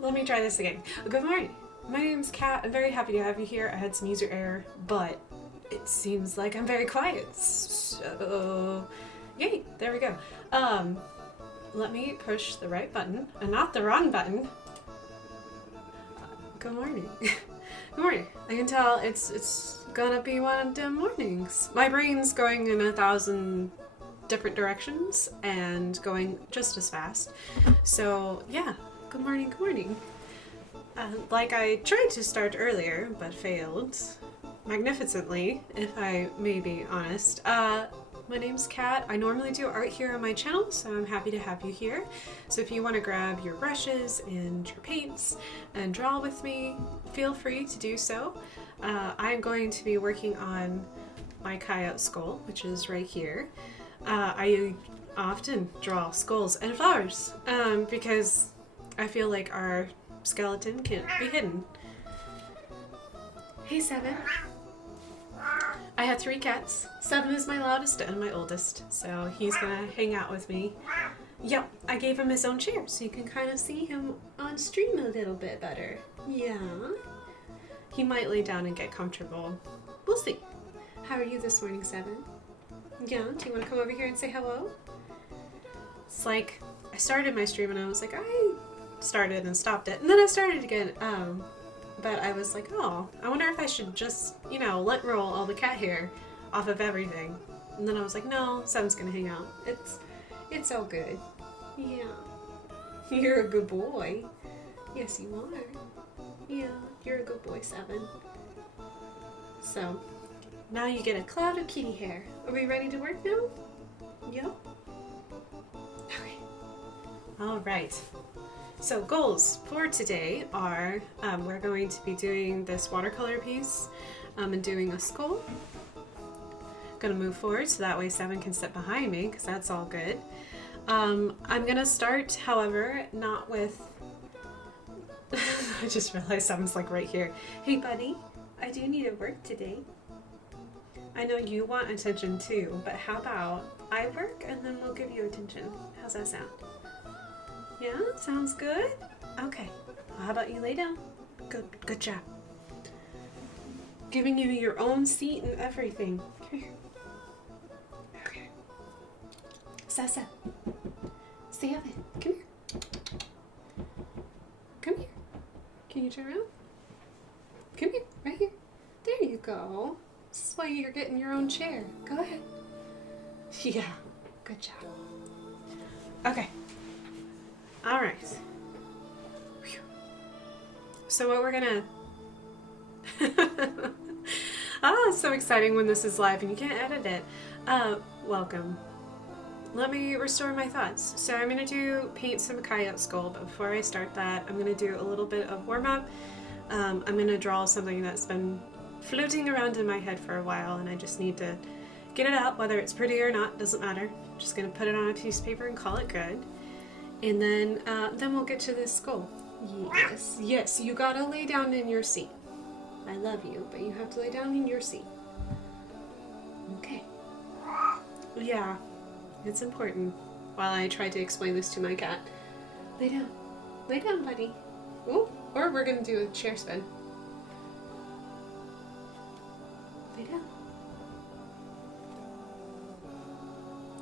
Let me try this again. Good morning. My name's Kat. I'm very happy to have you here. I had some user error, but it seems like I'm very quiet. So, yay, there we go. Let me push the right button and not the wrong button. Good morning. Good morning. I can tell it's gonna be one of them mornings. My brain's going in 1,000 different directions and going just as fast. So, yeah. Good morning, good morning. Like I tried to start earlier, but failed magnificently, if I may be honest. My name's Kat. I normally do art here on my channel, so I'm happy to have you here. So if you want to grab your brushes and your paints and draw with me, feel free to do so. I'm going to be working on my coyote skull, which is right here. I often draw skulls and flowers because I feel like our skeleton can't be hidden. Hey, Seven. I have 3 cats. Seven is my loudest and my oldest, so he's gonna hang out with me. Yep, I gave him his own chair, so you can kind of see him on stream a little bit better. Yeah. He might lay down and get comfortable. We'll see. How are you this morning, Seven? Yeah, do you want to come over here and say hello? It's like, I started my stream and I was like, I started and stopped it, and then I started again, but I was like, oh, I wonder if I should just, let roll all the cat hair off of everything. And then I was like, no, Seven's gonna hang out. It's all good. Yeah. You're a good boy. Yes, you are. Yeah, you're a good boy, Seven. So, now you get a cloud of kitty hair. Are we ready to work now? Yep. Okay. All right. So goals for today are we're going to be doing this watercolor piece and doing a skull. Gonna move forward so that way Seven can sit behind me because that's all good. I'm gonna start, however, not with I just realized Seven's like right here. Hey buddy, I do need to work today. I know you want attention too, but how about I work and then we'll give you attention. How's that sound? Yeah, sounds good. Okay. Well, how about you lay down? Good job. Giving you your own seat and everything. Come here. Okay. Sasa. Seven. Come here. Come here. Can you turn around? Come here. Right here. There you go. This is why you're getting your own chair. Go ahead. Yeah. Good job. Okay. All right. Whew. So what we're gonna... so exciting when this is live and you can't edit it. Welcome. Let me restore my thoughts. So I'm gonna paint some coyote skull, but before I start that, I'm gonna do a little bit of warm up. I'm gonna draw something that's been floating around in my head for a while and I just need to get it out, whether it's pretty or not, doesn't matter. I'm just gonna put it on a piece of paper and call it good. And then we'll get to this skull. Yes, you gotta lay down in your seat. I love you, but you have to lay down in your seat. Okay. Yeah, it's important. While I try to explain this to my cat. Lay down. Lay down, buddy. Ooh, or we're gonna do a chair spin. Lay down.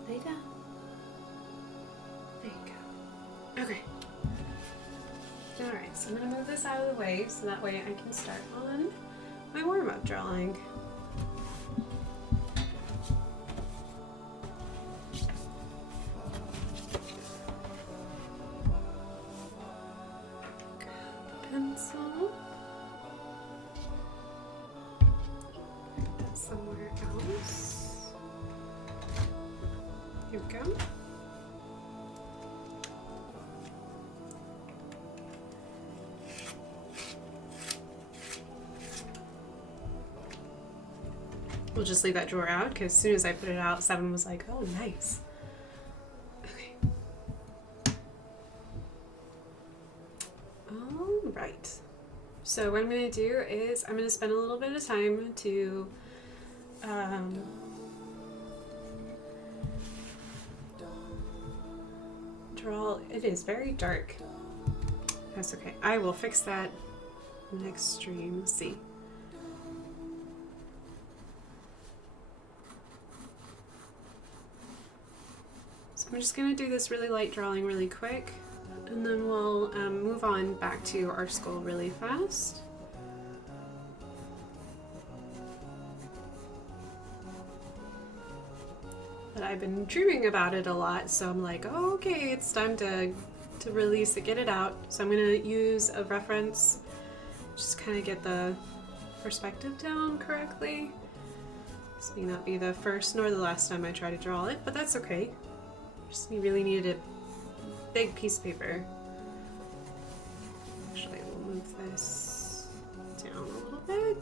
Lay down. There you go. Okay. Alright, so I'm going to move this out of the way so that way I can start on my warm-up drawing. Grab the pencil. Put that somewhere else. Here we go. We'll just leave that drawer out because as soon as I put it out, Seven was like, oh, nice. Okay. All right. So what I'm going to do is I'm going to spend a little bit of time to draw. It is very dark. That's okay. I will fix that next stream. Let's see. So I'm just going to do this really light drawing really quick, and then we'll move on back to our skull really fast. But I've been dreaming about it a lot, so I'm like, oh, okay, it's time to release it, get it out. So I'm going to use a reference, just kind of get the perspective down correctly. This may not be the first nor the last time I try to draw it, but that's okay. Just really needed a big piece of paper. Actually, we'll move this down a little bit.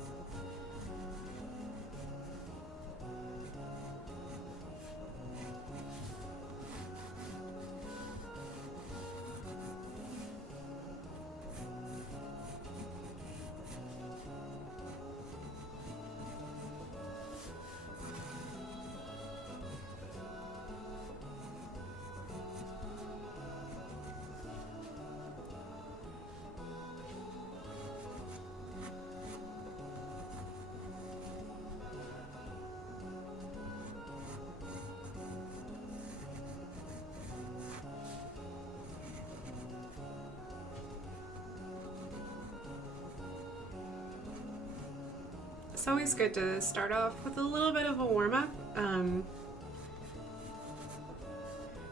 It's always good to start off with a little bit of a warm-up.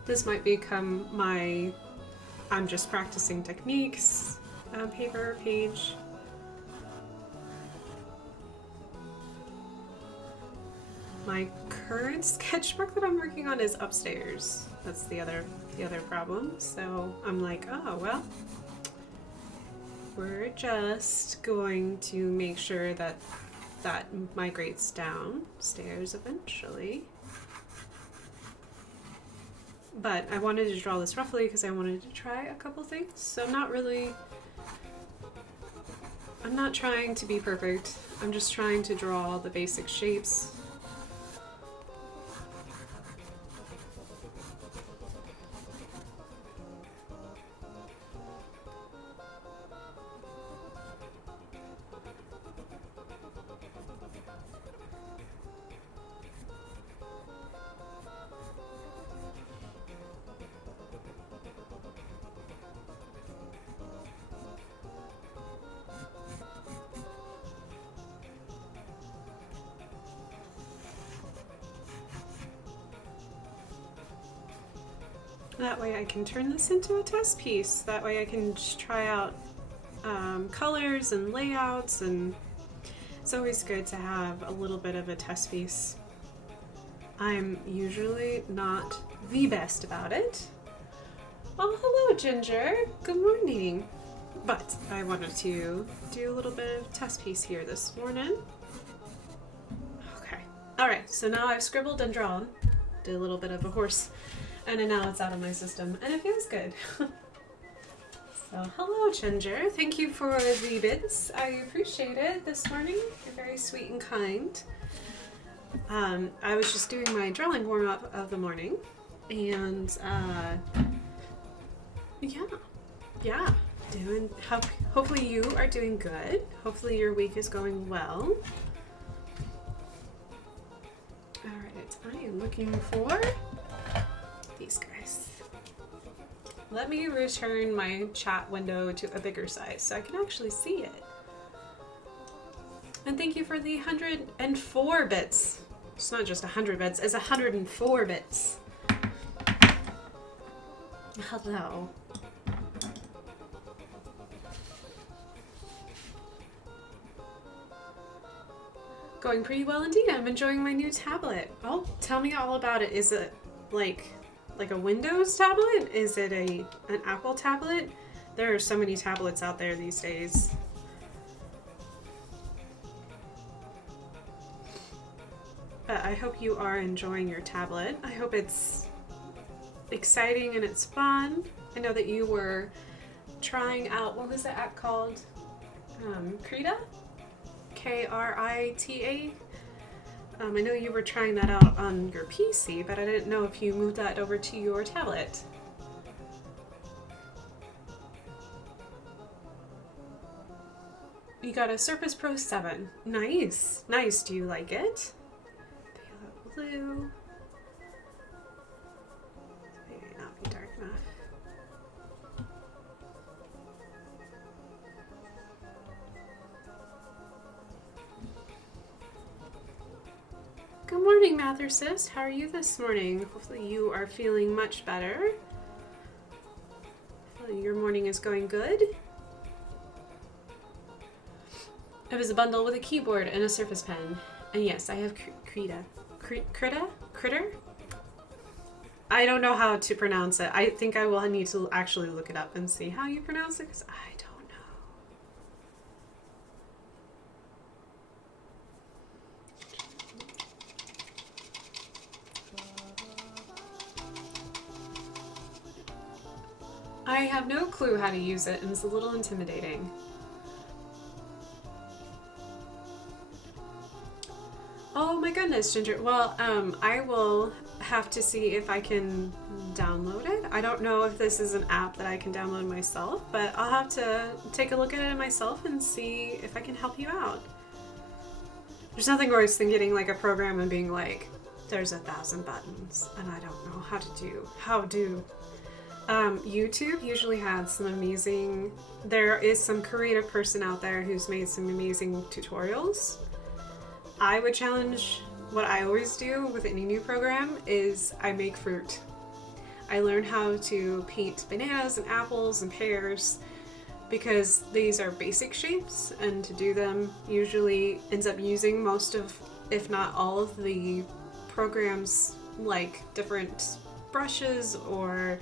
This might become my I'm just practicing techniques paper page. My current sketchbook that I'm working on is upstairs. That's the other problem. So I'm like, oh well, we're just going to make sure that migrates downstairs eventually. But I wanted to draw this roughly because I wanted to try a couple things. So I'm not trying to be perfect. I'm just trying to draw the basic shapes. That way I can turn this into a test piece. That way I can just try out colors and layouts, and it's always good to have a little bit of a test piece. I'm usually not the best about it. Oh, hello Ginger, good morning. But I wanted to do a little bit of test piece here this morning. Okay, alright, so now I've scribbled and drawn. Did a little bit of a horse. And now it's out of my system, and it feels good. So, hello, Ginger. Thank you for the bits. I appreciate it this morning. You're very sweet and kind. I was just doing my drawing warm-up of the morning, and yeah, hopefully you are doing good. Hopefully your week is going well. All right, I am looking for these guys. Let me return my chat window to a bigger size so I can actually see it. And thank you for the 104 bits. It's not just 100 bits, it's 104 bits. Hello. Going pretty well indeed. I'm enjoying my new tablet. Oh, tell me all about it. Is it like a Windows tablet? Is it an Apple tablet? There are so many tablets out there these days. But I hope you are enjoying your tablet. I hope it's exciting and it's fun. I know that you were trying out, what was the app called? Krita? Krita? I know you were trying that out on your PC, but I didn't know if you moved that over to your tablet. You got a Surface Pro 7. Nice. Nice. Do you like it? Pale blue. Maybe not be dark enough. Good morning, Mathersis. How are you this morning? Hopefully you are feeling much better. Hopefully your morning is going good. It was a bundle with a keyboard and a Surface Pen. And yes, I have Krita. Critter? I don't know how to pronounce it. I think I will need to actually look it up and see how you pronounce it, because I don't know. I have no clue how to use it, and it's a little intimidating. Oh my goodness, Ginger. Well, I will have to see if I can download it. I don't know if this is an app that I can download myself, but I'll have to take a look at it myself and see if I can help you out. There's nothing worse than getting like a program and being like, there's 1,000 buttons and I don't know how do. YouTube usually has some amazing, there is some creative person out there who's made some amazing tutorials. I would challenge, what I always do with any new program is I make fruit. I learn how to paint bananas and apples and pears because these are basic shapes, and to do them usually ends up using most of, if not all of the programs, like different brushes or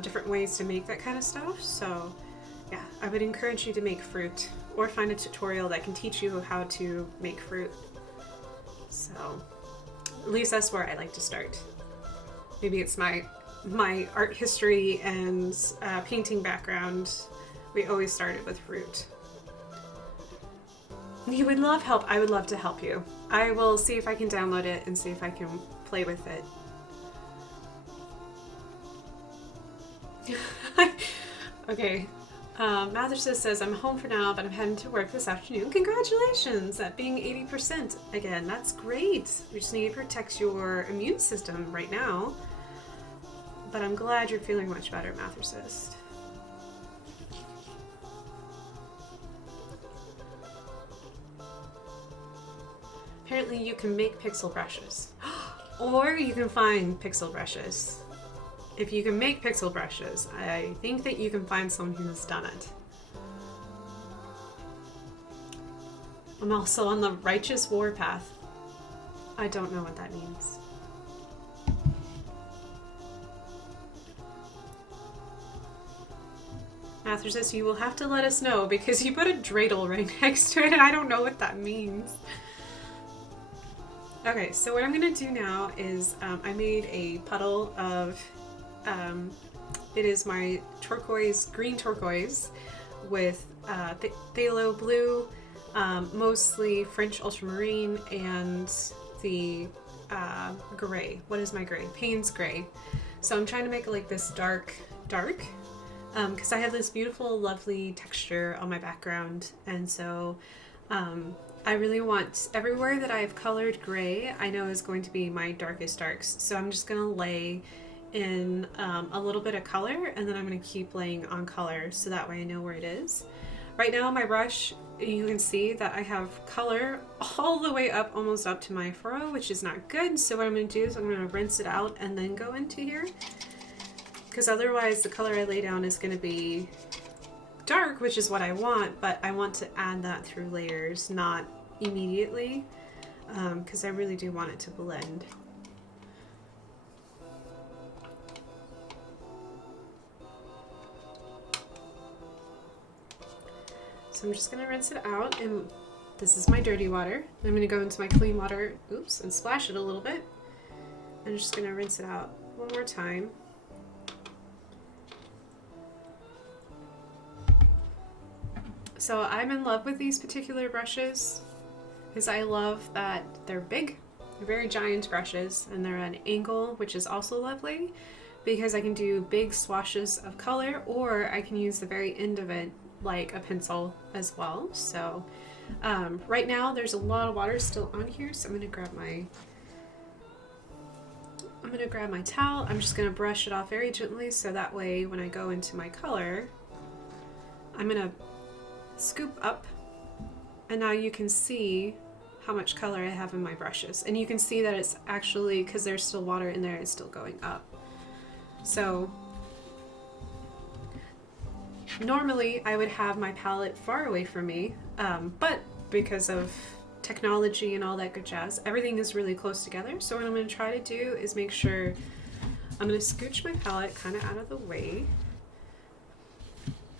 different ways to make that kind of stuff. So yeah, I would encourage you to make fruit or find a tutorial that can teach you how to make fruit. So at least that's where I like to start. Maybe it's my art history and painting background. We always started with fruit. You would love help. I would love to help you. I will see if I can download it and see if I can play with it. Okay. Mathersis says, I'm home for now, but I'm heading to work this afternoon. Congratulations at being 80% again. That's great. We just need to protect your immune system right now. But I'm glad you're feeling much better, Mathersis. Apparently you can make pixel brushes. Or you can find pixel brushes. If you can make pixel brushes, I think that you can find someone who's done it. I'm also on the righteous warpath. I don't know what that means. Mather says you will have to let us know because you put a dreidel right next to it and I don't know what that means. Okay, so what I'm gonna do now is I made a puddle of it is my green turquoise with phthalo blue, mostly French ultramarine, and the gray. What is my gray? Payne's gray. So I'm trying to make it like this dark, because I have this beautiful, lovely texture on my background, and so I really want everywhere that I've colored gray, I know is going to be my darkest darks. So I'm just gonna lay in a little bit of color, and then I'm going to keep laying on color so that way I know where it is. Right now my brush, you can see that I have color all the way up, almost up to my furrow, which is not good. So what I'm going to do is I'm going to rinse it out and then go into here, because otherwise the color I lay down is going to be dark, which is what I want, but I want to add that through layers, not immediately, because I really do want it to blend. So I'm just going to rinse it out, and this is my dirty water. I'm going to go into my clean water, oops, and splash it a little bit. I'm just going to rinse it out one more time. So I'm in love with these particular brushes because I love that they're big. They're very giant brushes and they're at an angle, which is also lovely because I can do big swashes of color, or I can use the very end of it like a pencil as well. So right now there's a lot of water still on here, so I'm gonna grab my towel. I'm just gonna brush it off very gently so that way when I go into my color, I'm gonna scoop up, and now you can see how much color I have in my brushes, and you can see that it's actually, because there's still water in there, it's still going up. So normally I would have my palette far away from me, but because of technology and all that good jazz, everything is really close together. So what I'm going to try to do is make sure I'm going to scooch my palette kind of out of the way,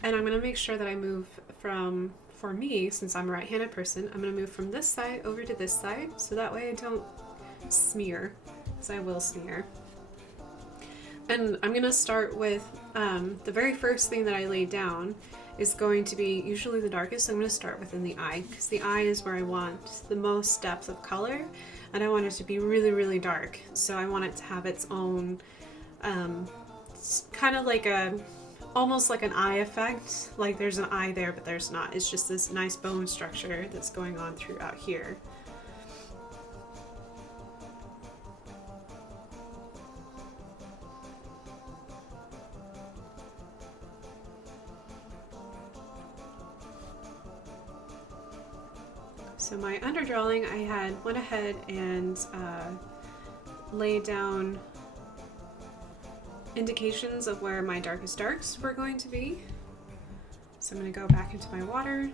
and I'm going to make sure that I move from, for me, since I'm a right-handed person, I'm going to move from this side over to this side so that way I don't smear, because I will smear. And I'm going to start with the very first thing that I laid down is going to be usually the darkest. So I'm going to start within the eye, because the eye is where I want the most depth of color, and I want it to be really, really dark. So I want it to have its own kind of like almost like an eye effect. Like there's an eye there, but there's not. It's just this nice bone structure that's going on throughout here. So my underdrawing, I went ahead and laid down indications of where my darkest darks were going to be. So I'm going to go back into my water,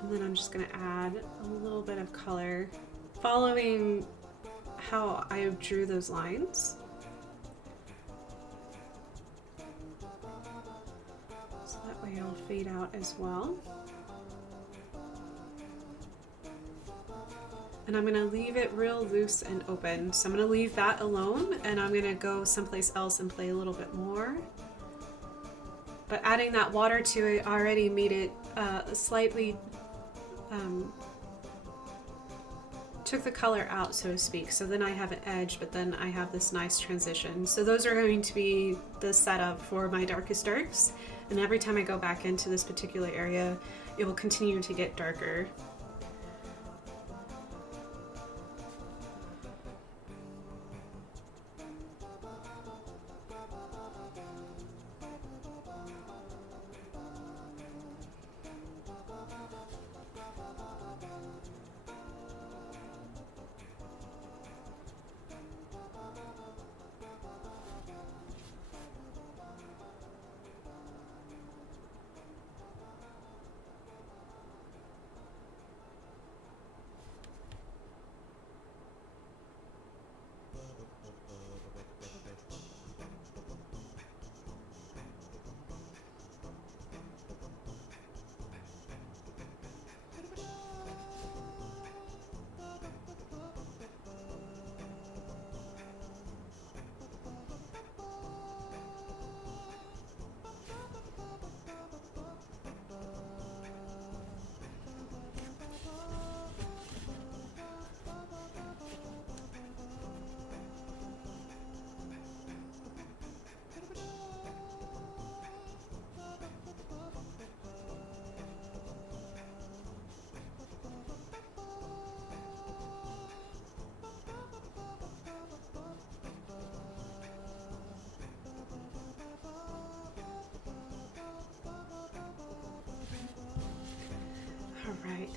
and then I'm just going to add a little bit of color following how I drew those lines. So that way it'll fade out as well. And I'm going to leave it real loose and open. So I'm going to leave that alone, and I'm going to go someplace else and play a little bit more. But adding that water to it already made it slightly, took the color out, so to speak. So then I have an edge, but then I have this nice transition. So those are going to be the setup for my darkest darks. And every time I go back into this particular area, it will continue to get darker. Right.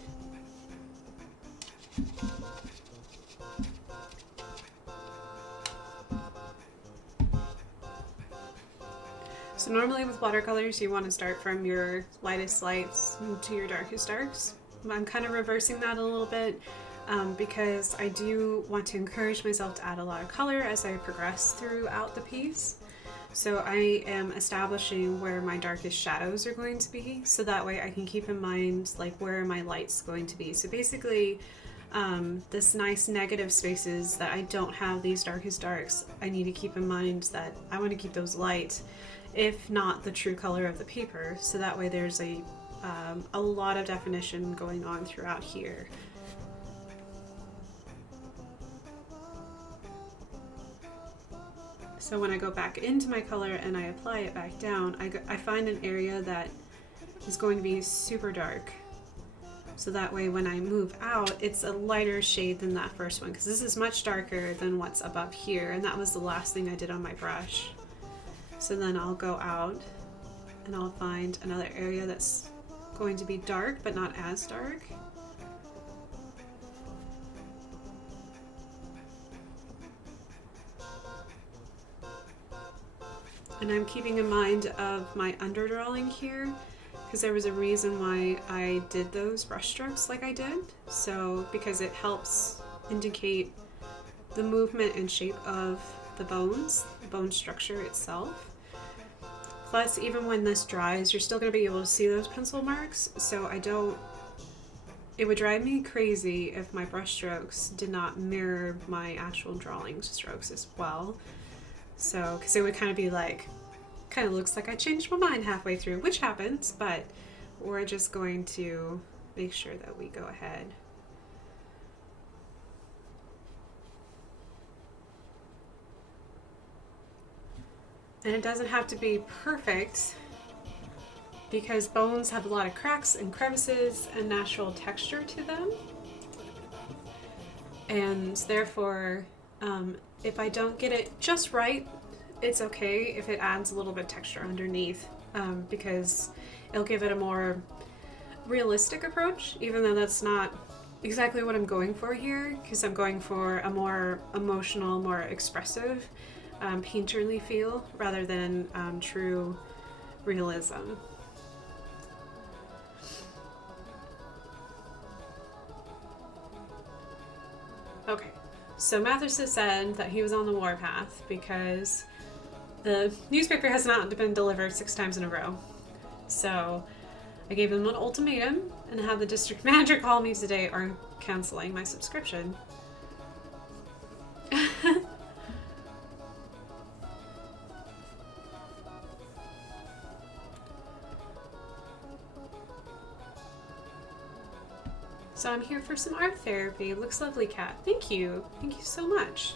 So normally with watercolors, you want to start from your lightest lights to your darkest darks. I'm kind of reversing that a little bit because I do want to encourage myself to add a lot of color as I progress throughout the piece. So I am establishing where my darkest shadows are going to be, so that way I can keep in mind like where my light's going to be. So basically this nice negative spaces that I don't have these darkest darks, I need to keep in mind that I want to keep those light if not the true color of the paper. So that way there's a lot of definition going on throughout here. So when I go back into my color and I apply it back down, I find an area that is going to be super dark. So that way when I move out, it's a lighter shade than that first one, because this is much darker than what's above here, and that was the last thing I did on my brush. So then I'll go out and I'll find another area that's going to be dark but not as dark. And I'm keeping in mind of my underdrawing here, because there was a reason why I did those brush strokes like I did. So because it helps indicate the movement and shape of the bones, the bone structure itself. Plus, even when this dries, you're still going to be able to see those pencil marks. So it would drive me crazy if my brush strokes did not mirror my actual drawing strokes as well. So, because it would kind of be like, kind of looks like I changed my mind halfway through, which happens, but we're just going to make sure that we go ahead. And it doesn't have to be perfect, because bones have a lot of cracks and crevices and natural texture to them. And therefore, if I don't get it just right, it's okay if it adds a little bit of texture underneath, because it'll give it a more realistic approach, even though that's not exactly what I'm going for here, because I'm going for a more emotional, more expressive, painterly feel rather than true realism. Okay, so Mathers has said that he was on the warpath because the newspaper has not been delivered 6 times in a row. So I gave him an ultimatum and have the district manager call me today or I'm canceling my subscription. So I'm here for some art therapy. Looks lovely, Kat. Thank you. Thank you so much.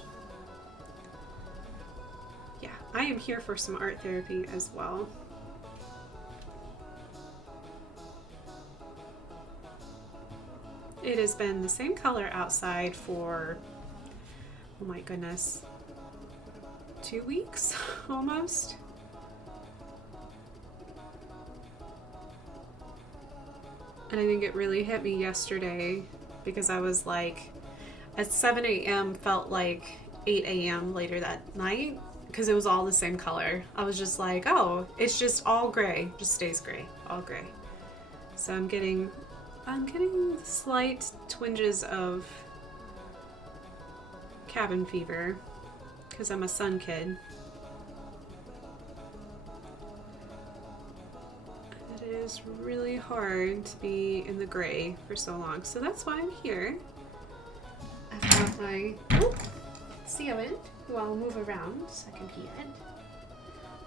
Yeah, I am here for some art therapy as well. It has been the same color outside for, oh my goodness, 2 weeks almost. And I think it really hit me yesterday because I was like, at 7 a.m. felt like 8 a.m. later that night because it was all the same color. I was just like, oh, it's just all gray, just stays gray, all gray. So I'm getting slight twinges of cabin fever because I'm a sun kid. It is really hard to be in the gray for so long, so that's why I'm here. I've got my Seven, who I'll move around so I can pee it.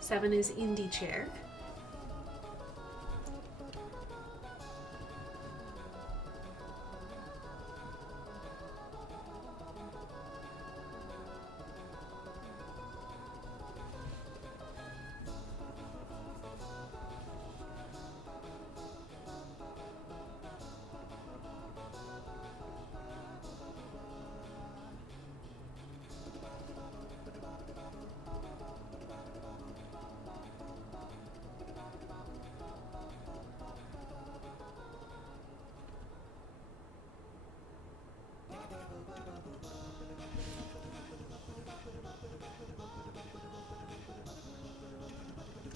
7 is indie chair.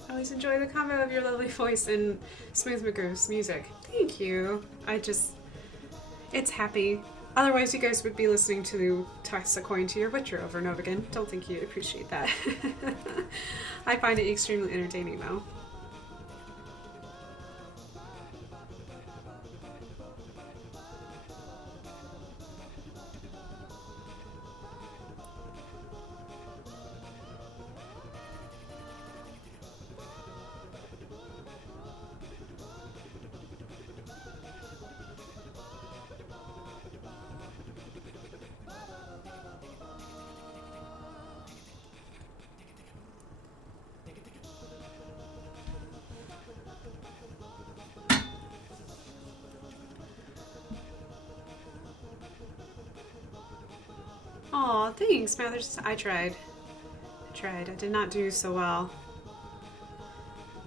I always enjoy the combo of your lovely voice and Smooth McGroove's music. Thank you. It's happy. Otherwise you guys would be listening to toss a coin to your Witcher over and over again. Don't think you'd appreciate that. I find it extremely entertaining though. Aw, thanks, Mathers. I tried. I did not do so well.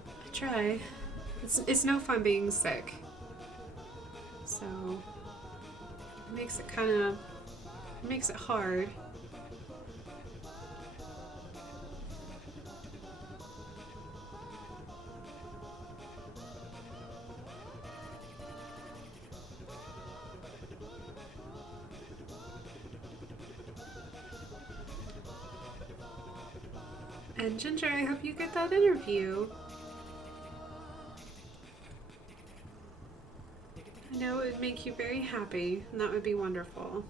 I try. It's no fun being sick. So it makes it hard. And Ginger, I hope you get that interview. I know it would make you very happy, and that would be wonderful.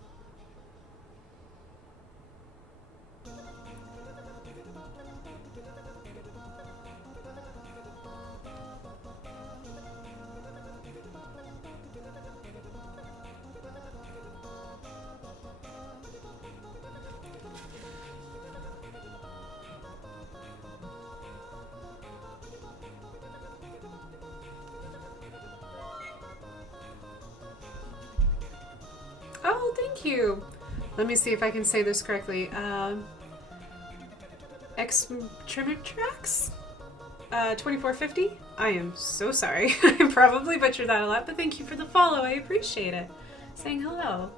Oh, thank you. Let me see if I can say this correctly. Extremitrax? 2450? I am so sorry. I probably butchered that a lot, but thank you for the follow. I appreciate it. Saying hello.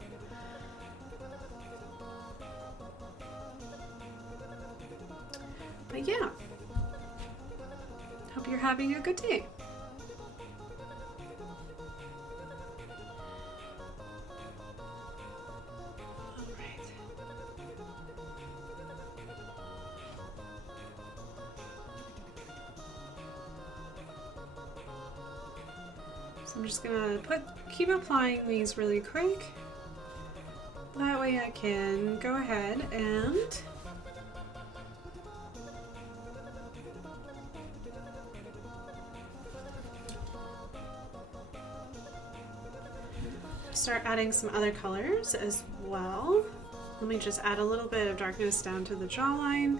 But yeah. Hope you're having a good day. So I'm just gonna keep applying these really quick. That way I can go ahead and start adding some other colors as well. Let me just add a little bit of darkness down to the jawline,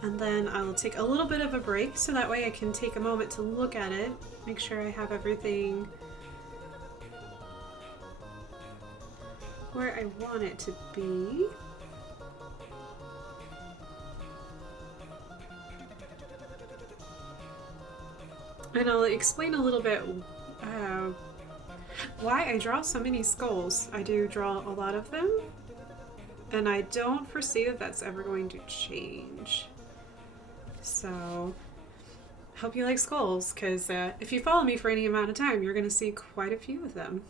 and then I'll take a little bit of a break so that way I can take a moment to look at it, make sure I have everything where I want it to be. And I'll explain a little bit why I draw so many skulls. I do draw a lot of them, and I don't foresee that that's ever going to change. So, hope you like skulls, because if you follow me for any amount of time, you're going to see quite a few of them.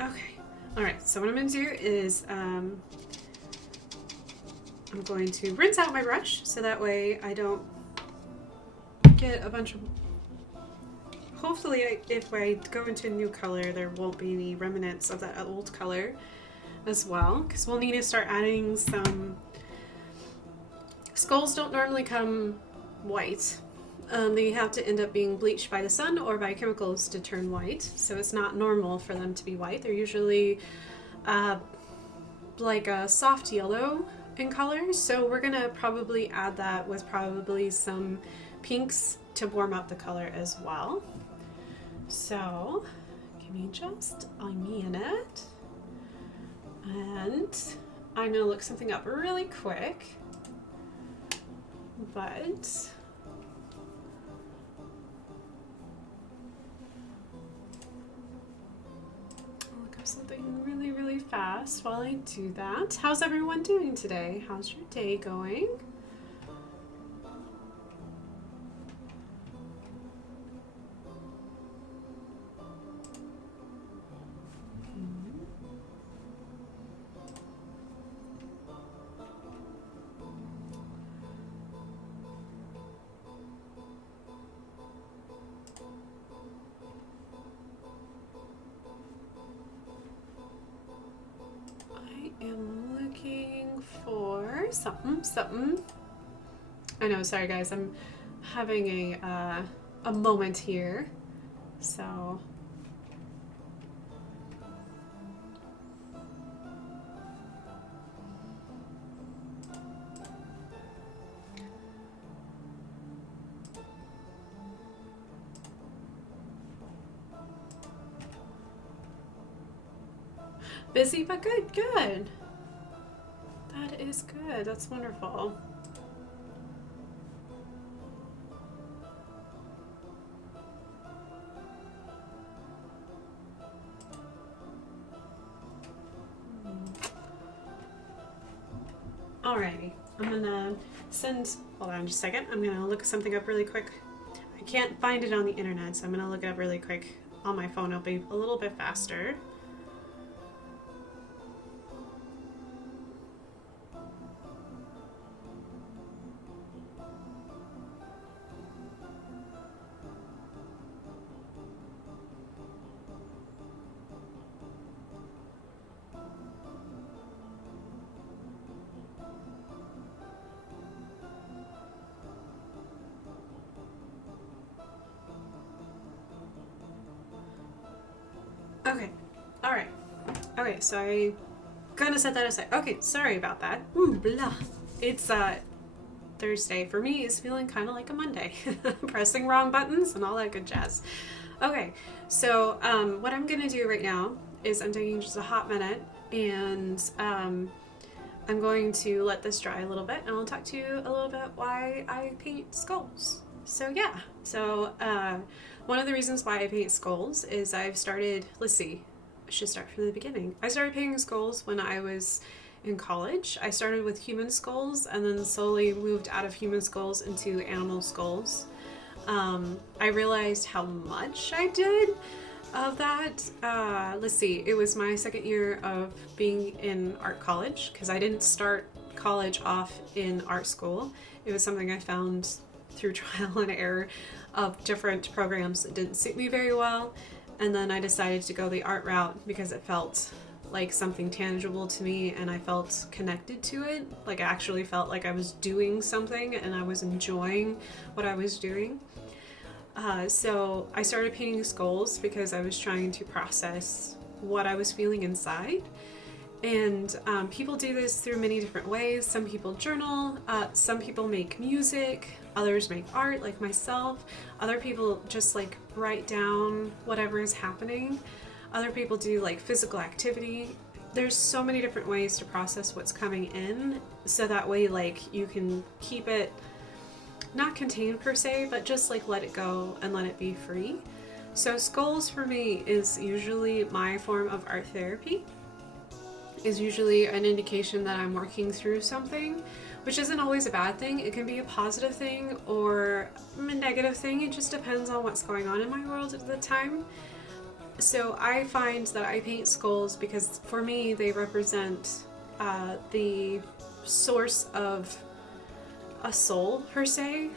Okay, alright, so what I'm going to do is I'm going to rinse out my brush, so that way I don't get a bunch of... Hopefully, if I go into a new color, there won't be any remnants of that old color as well, because we'll need to start adding some... Skulls don't normally come white. They have to end up being bleached by the sun or by chemicals to turn white, so it's not normal for them to be white. They're usually like a soft yellow in color, so we're gonna probably add that with probably some pinks to warm up the color as well. So give me just a minute, and I'm gonna look something up really quick, but I'll look up something really, really fast while I do that. How's everyone doing today? How's your day going? Something. I know, sorry guys, I'm having a moment here, so Busy, but good, good. That is good. That's wonderful. Alrighty, I'm gonna hold on just a second. I'm gonna look something up really quick. I can't find it on the internet, so I'm gonna look it up really quick on my phone. It'll be a little bit faster. Okay, alright. Okay, so I'm gonna set that aside. Okay, sorry about that. Ooh, blah. It's Thursday. For me, is feeling kind of like a Monday. Pressing wrong buttons and all that good jazz. Okay, so what I'm gonna do right now is I'm taking just a hot minute and I'm going to let this dry a little bit and I'll talk to you a little bit why I paint skulls. So yeah, so one of the reasons why I paint skulls is I've started, let's see, I should start from the beginning. I started painting skulls when I was in college. I started with human skulls and then slowly moved out of human skulls into animal skulls. I realized how much I did of that. Let's see, it was my second year of being in art college because I didn't start college off in art school. It was something I found through trial and error of different programs that didn't suit me very well, and then I decided to go the art route because it felt like something tangible to me and I felt connected to it. Like I actually felt like I was doing something and I was enjoying what I was doing. So I started painting skulls because I was trying to process what I was feeling inside. And people do this through many different ways. Some people journal, some people make music, others make art like myself, other people just like write down whatever is happening, other people do like physical activity. There's so many different ways to process what's coming in, so that way like you can keep it not contained per se, but just like let it go and let it be free. So skulls for me is usually my form of art therapy. Is usually an indication that I'm working through something, which isn't always a bad thing. It can be a positive thing or a negative thing. It just depends on what's going on in my world at the time. So I find that I paint skulls because for me they represent the source of a soul per se.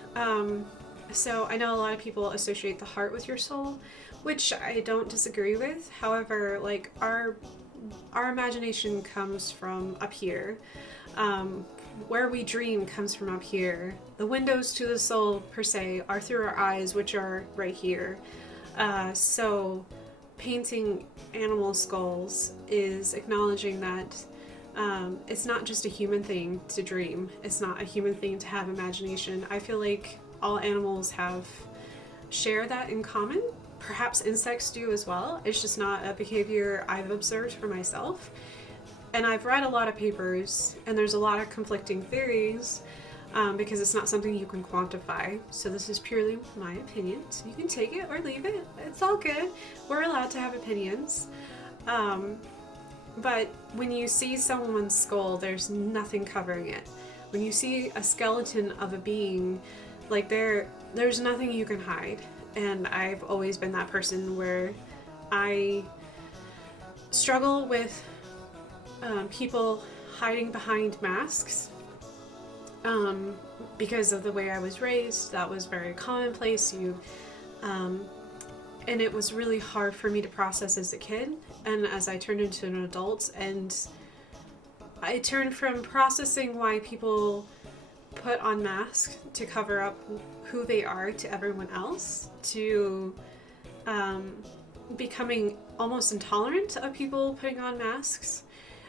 So I know a lot of people associate the heart with your soul, which I don't disagree with. However, like our imagination comes from up here. Where we dream comes from up here. The windows to the soul, per se, are through our eyes, which are right here. So painting animal skulls is acknowledging that it's not just a human thing to dream. It's not a human thing to have imagination. I feel like all animals share that in common. Perhaps insects do as well. It's just not a behavior I've observed for myself. And I've read a lot of papers, and there's a lot of conflicting theories because it's not something you can quantify. So this is purely my opinion. So you can take it or leave it. It's all good. We're allowed to have opinions. But when you see someone's skull, there's nothing covering it. When you see a skeleton of a being, like there's nothing you can hide. And I've always been that person where I struggle with people hiding behind masks because of the way I was raised. That was very commonplace. And it was really hard for me to process as a kid and as I turned into an adult. And I turned from processing why people put on masks to cover up who they are to everyone else to becoming almost intolerant of people putting on masks.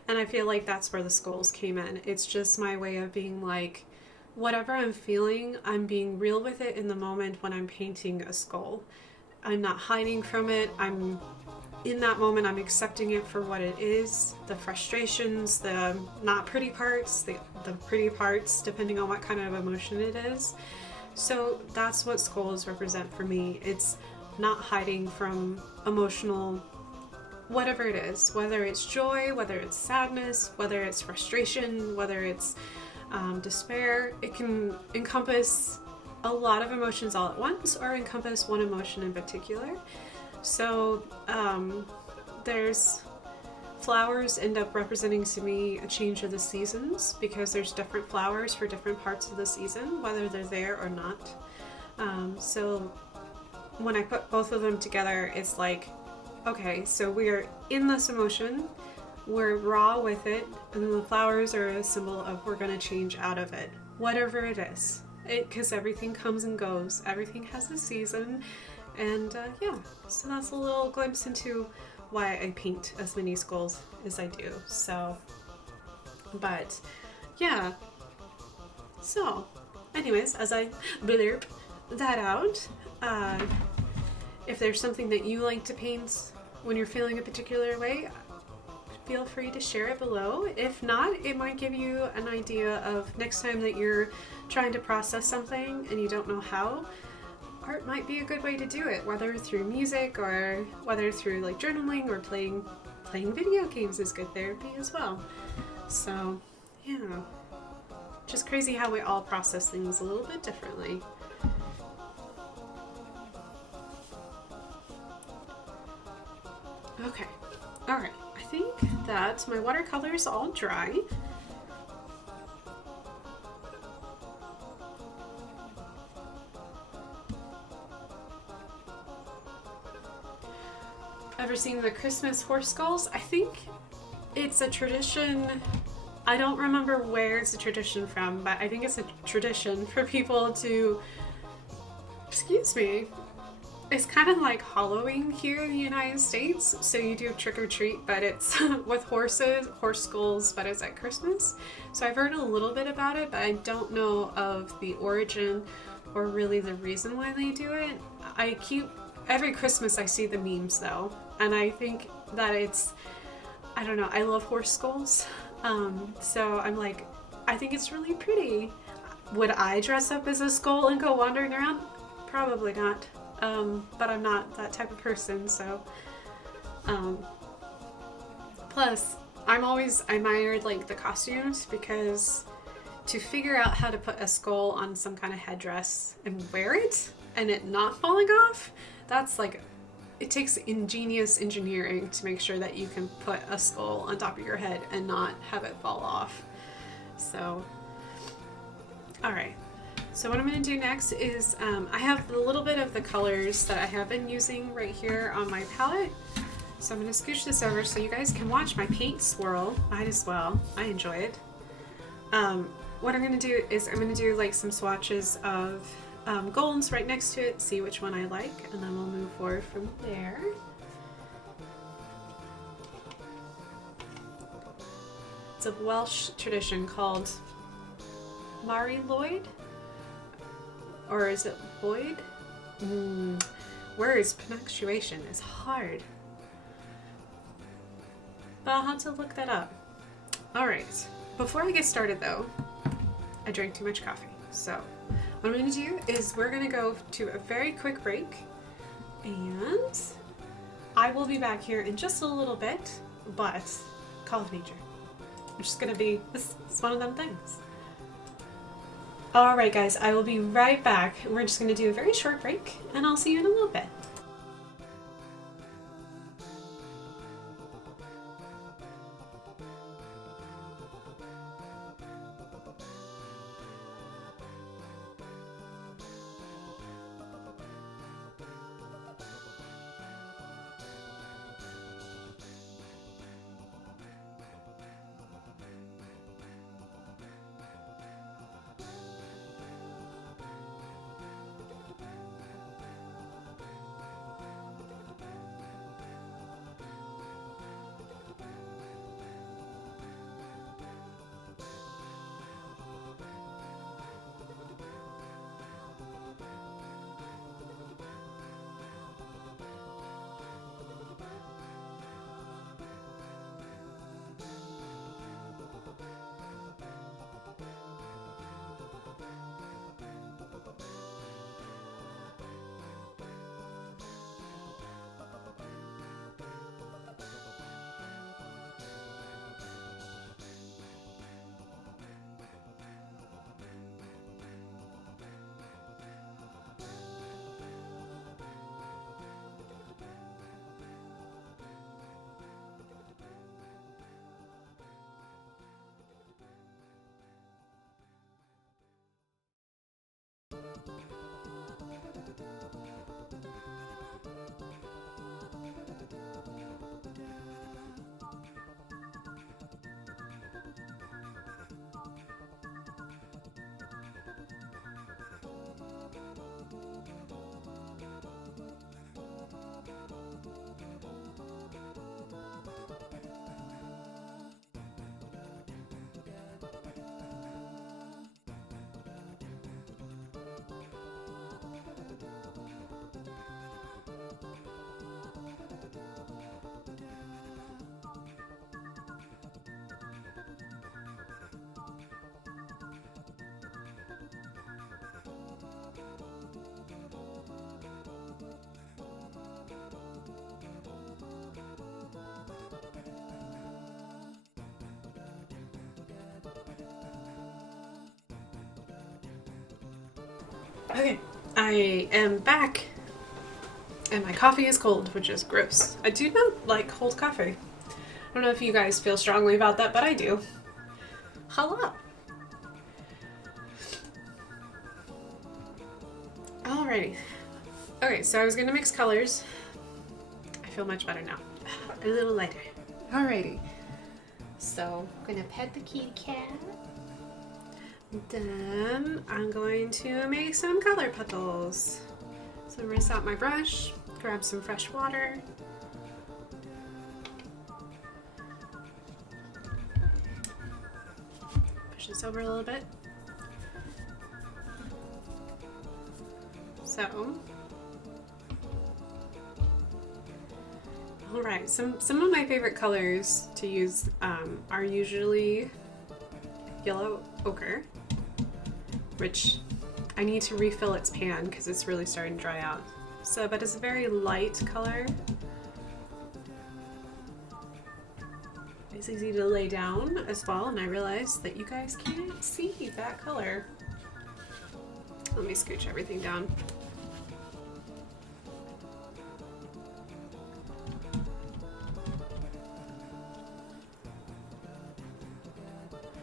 And I feel like that's where the skulls came in. It's just my way of being like, whatever I'm feeling, I'm being real with it in the moment when I'm painting a skull. I'm not hiding from it. I'm in that moment, I'm accepting it for what it is, the frustrations, the not pretty parts, the pretty parts, depending on what kind of emotion it is. So that's what skulls represent for me. It's not hiding from emotional, whatever it is, whether it's joy, whether it's sadness, whether it's frustration, whether it's despair. It can encompass a lot of emotions all at once or encompass one emotion in particular. So there's flowers end up representing to me a change of the seasons, because there's different flowers for different parts of the season, whether they're there or not. So when I put both of them together, it's like, okay, so we're in this emotion, we're raw with it, and the flowers are a symbol of we're going to change out of it, whatever it is. Because everything comes and goes, everything has a season, and yeah, so that's a little glimpse into why I paint as many skulls as I do. So, but yeah, so anyways, as I blurb that out, if there's something that you like to paint when you're feeling a particular way, feel free to share it below. If not, it might give you an idea of next time that you're trying to process something and you don't know how, art might be a good way to do it, whether through music or whether through like journaling or playing video games is good therapy as well. So yeah, just crazy how we all process things a little bit differently. Okay, all right, I think that my watercolor's all dry. Ever seen the Christmas horse skulls? I think it's a tradition. I don't remember where it's a tradition from, but I think it's a tradition for people to, excuse me, it's kind of like Halloween here in the United States. So you do trick or treat, but it's with horse skulls, but it's at Christmas. So I've heard a little bit about it, but I don't know of the origin or really the reason why they do it. Every Christmas I see the memes though, and I think that I don't know, I love horse skulls. So I'm like, I think it's really pretty. Would I dress up as a skull and go wandering around? Probably not. But I'm not that type of person, so. Plus, I'm always admired like the costumes, because to figure out how to put a skull on some kind of headdress and wear it and it not falling off, that's like, it takes ingenious engineering to make sure that you can put a skull on top of your head and not have it fall off. So, all right. So what I'm going to do next is I have a little bit of the colors that I have been using right here on my palette. So I'm going to scooch this over so you guys can watch my paint swirl. Might as well. I enjoy it. What I'm going to do is I'm going to do like some swatches of golds right next to it, see which one I like, and then we'll move forward from there. It's a Welsh tradition called Mari Lloyd. Or is it Boyd? Words, punctuation is hard. But I'll have to look that up. Alright, before I get started though, I drank too much coffee. So what I'm going to do is we're going to go to a very quick break, and I will be back here in just a little bit, but Call of Nature. It's just going to be, it's one of them things. Alright guys, I will be right back. We're just going to do a very short break, and I'll see you in a little bit. Okay, I am back and my coffee is cold, which is gross. I do not like cold coffee. I don't know if you guys feel strongly about that, but I do. Hello. Alrighty. Okay, so I was gonna mix colors. I feel much better now. A little lighter. Alrighty. So I'm gonna pet the kitty cat. Then I'm going to make some color puddles. So rinse out my brush, grab some fresh water. Push this over a little bit. So, alright, some of my favorite colors to use are usually yellow ochre, which I need to refill its pan because it's really starting to dry out. So, but it's a very light color. It's easy to lay down as well, and I realized that you guys can't see that color. Let me scooch everything down.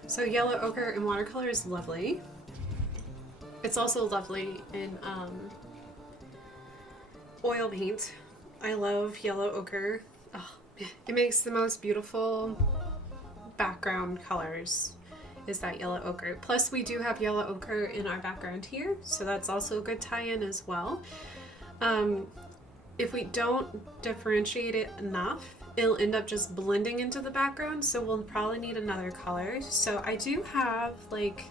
So yellow ochre in watercolor is lovely. It's also lovely in oil paint. I love yellow ochre. Oh, it makes the most beautiful background colors, is that yellow ochre. Plus we do have yellow ochre in our background here, so that's also a good tie-in as well. If we don't differentiate it enough, it'll end up just blending into the background, so we'll probably need another color. So I do have like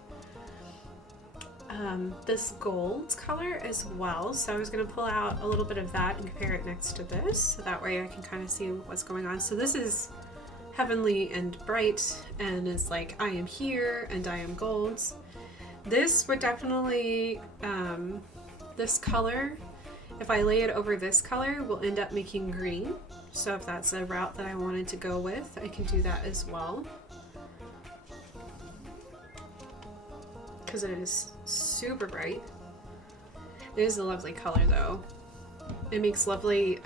this gold color as well, so I was going to pull out a little bit of that and compare it next to this, so that way I can kind of see what's going on. So this is heavenly and bright and is like I am here and I am gold. This would definitely, this color, if I lay it over this color, will end up making green. So if that's a route that I wanted to go with, I can do that as well. Because it is super bright. It is a lovely color though. It makes lovely,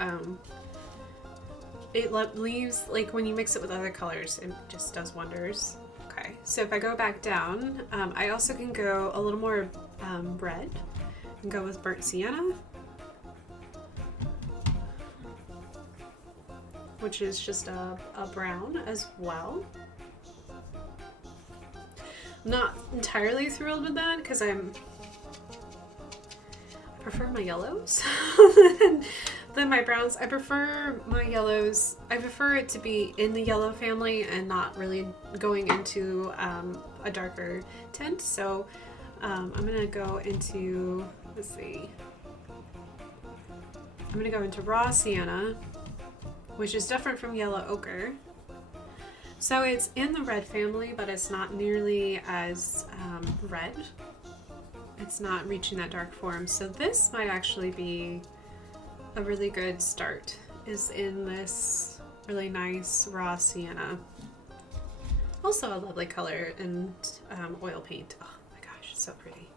it leaves, like when you mix it with other colors, it just does wonders. Okay, so if I go back down, I also can go a little more red and go with burnt sienna, which is just a brown as well. Not entirely thrilled with that because I prefer my yellows than my browns. I prefer my yellows. I prefer it to be in the yellow family and not really going into a darker tint. So I'm gonna go into, let's see, I'm gonna go into raw sienna, which is different from yellow ochre. So it's in the red family, but it's not nearly as red. It's not reaching that dark form. So this might actually be a really good start, is in this really nice raw sienna. Also a lovely color and oil paint. Oh my gosh, so pretty.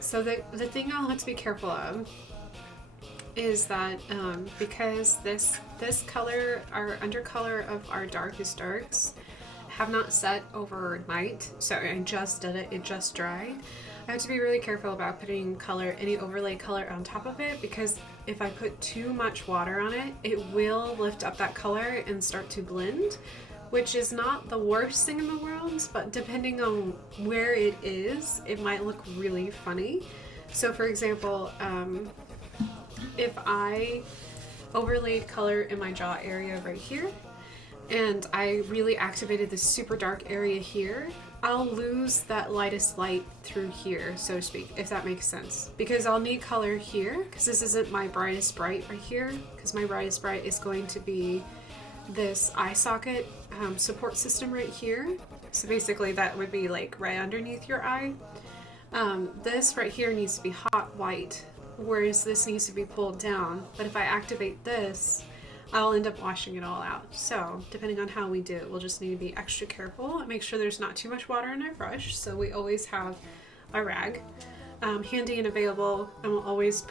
So the thing I'll have to be careful of is that because this color, our undercolor of our darkest darks, have not set overnight, so I just did it, it just dried. I have to be really careful about putting color, any overlay color on top of it, because if I put too much water on it, it will lift up that color and start to blend, which is not the worst thing in the world, but depending on where it is, it might look really funny. So for example, if I overlaid color in my jaw area right here, and I really activated this super dark area here, I'll lose that lightest light through here, so to speak, if that makes sense. Because I'll need color here, because this isn't my brightest bright right here, because my brightest bright is going to be this eye socket support system right here. So basically that would be like right underneath your eye. This right here needs to be hot white, whereas this needs to be pulled down. But if I activate this, I'll end up washing it all out. So depending on how we do it, we'll just need to be extra careful and make sure there's not too much water in our brush. So we always have a rag handy and available, and we'll always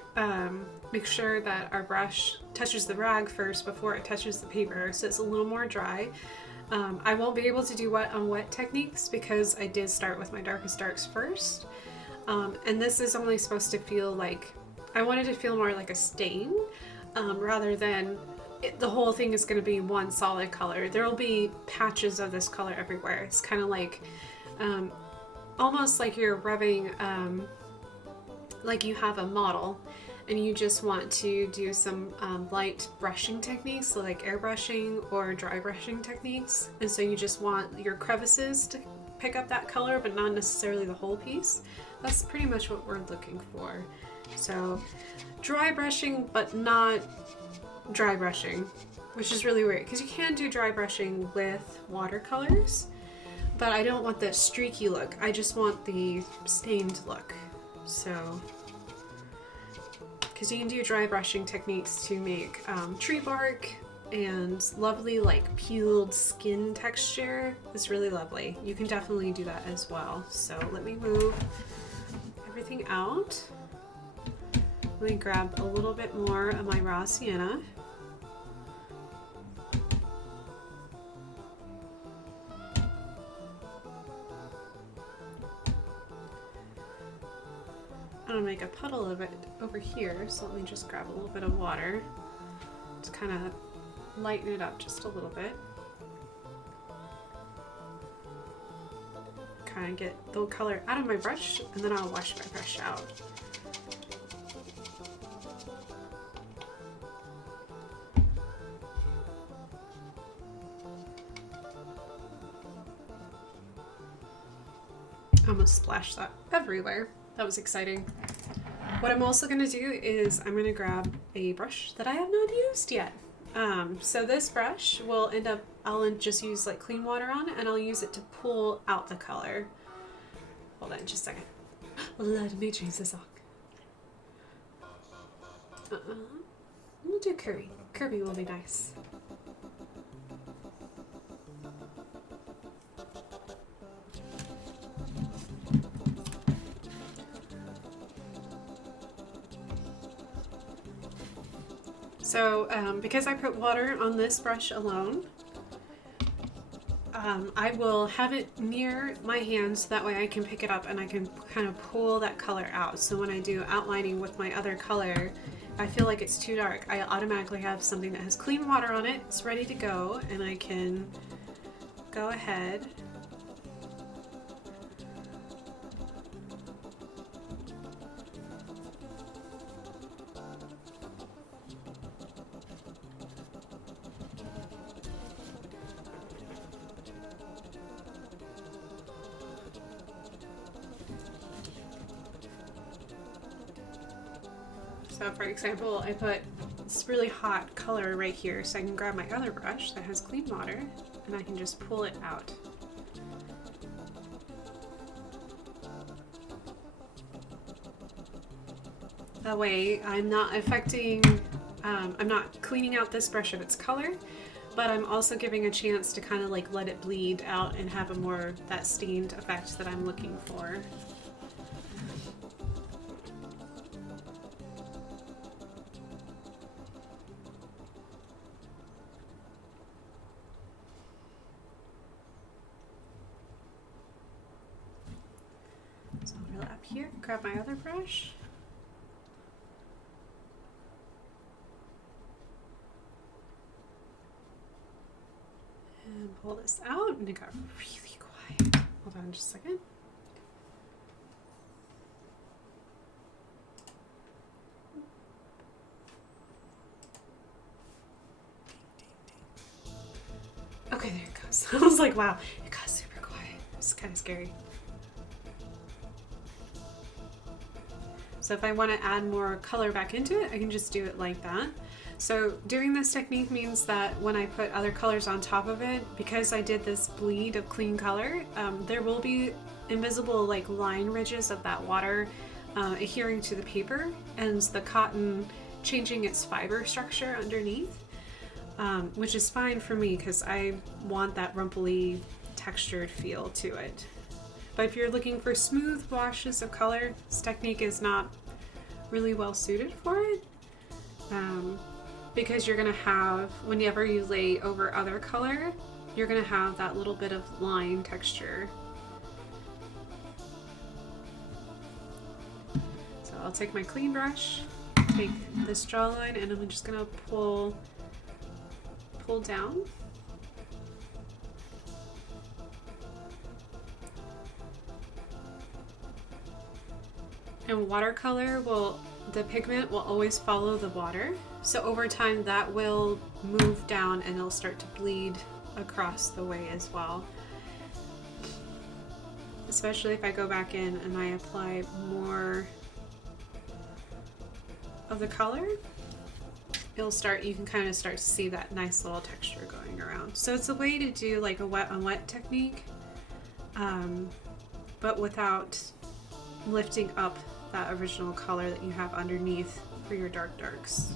make sure that our brush touches the rag first before it touches the paper, so it's a little more dry. I won't be able to do wet on wet techniques because I did start with my darkest darks first. And this is only supposed to feel like, I wanted to feel more like a stain rather than the whole thing is going to be one solid color. There will be patches of this color everywhere. It's kind of like almost like you're rubbing, like you have a model and you just want to do some light brushing techniques, so like airbrushing or dry brushing techniques. And so you just want your crevices to pick up that color, but not necessarily the whole piece. That's pretty much what we're looking for. So dry brushing, but not dry brushing, which is really weird because you can do dry brushing with watercolors, but I don't want the streaky look. I just want the stained look. So, because you can do dry brushing techniques to make tree bark and lovely like peeled skin texture. It's really lovely. You can definitely do that as well. So let me move everything out. Let me grab a little bit more of my raw sienna. I'm gonna make a puddle of it over here, so let me just grab a little bit of water to kind of lighten it up just a little bit. Kind of get the color out of my brush, and then I'll wash my brush out. I almost splashed that everywhere. That was exciting. What I'm also going to do is I'm going to grab a brush that I have not used yet. So this brush will end up, I'll just use like clean water on it, and I'll use it to pull out the color. Hold on just a second. Let me change this off. We'll do Kirby. Kirby will be nice. So because I put water on this brush alone, I will have it near my hand so that way I can pick it up and I can kind of pull that color out. So when I do outlining with my other color, I feel like it's too dark, I automatically have something that has clean water on it. It's ready to go, and I can go ahead . So for example, I put this really hot color right here, so I can grab my other brush that has clean water and I can just pull it out. That way I'm not affecting, I'm not cleaning out this brush of its color, but I'm also giving a chance to kind of like let it bleed out and have a more, that stained effect that I'm looking for. So I'll go up here, grab my other brush. And pull this out, and it got really quiet. Hold on just a second. Okay, there it goes. I was like, wow, it got super quiet. It's kind of scary. So So if I want to add more color back into it, I can just do it like that. So doing this technique means that when I put other colors on top of it, because I did this bleed of clean color, there will be invisible like line ridges of that water adhering to the paper and the cotton changing its fiber structure underneath, which is fine for me because I want that rumply textured feel to it. But if you're looking for smooth washes of color, this technique is not really well suited for it. Because you're gonna have, whenever you lay over other color, you're gonna have that little bit of line texture. So I'll take my clean brush, take this jawline, and I'm just gonna pull down. And watercolor the pigment will always follow the water. So over time that will move down and it'll start to bleed across the way as well. Especially if I go back in and I apply more of the color, you can kind of start to see that nice little texture going around. So it's a way to do like a wet on wet technique, but without lifting up that original color that you have underneath for your darks.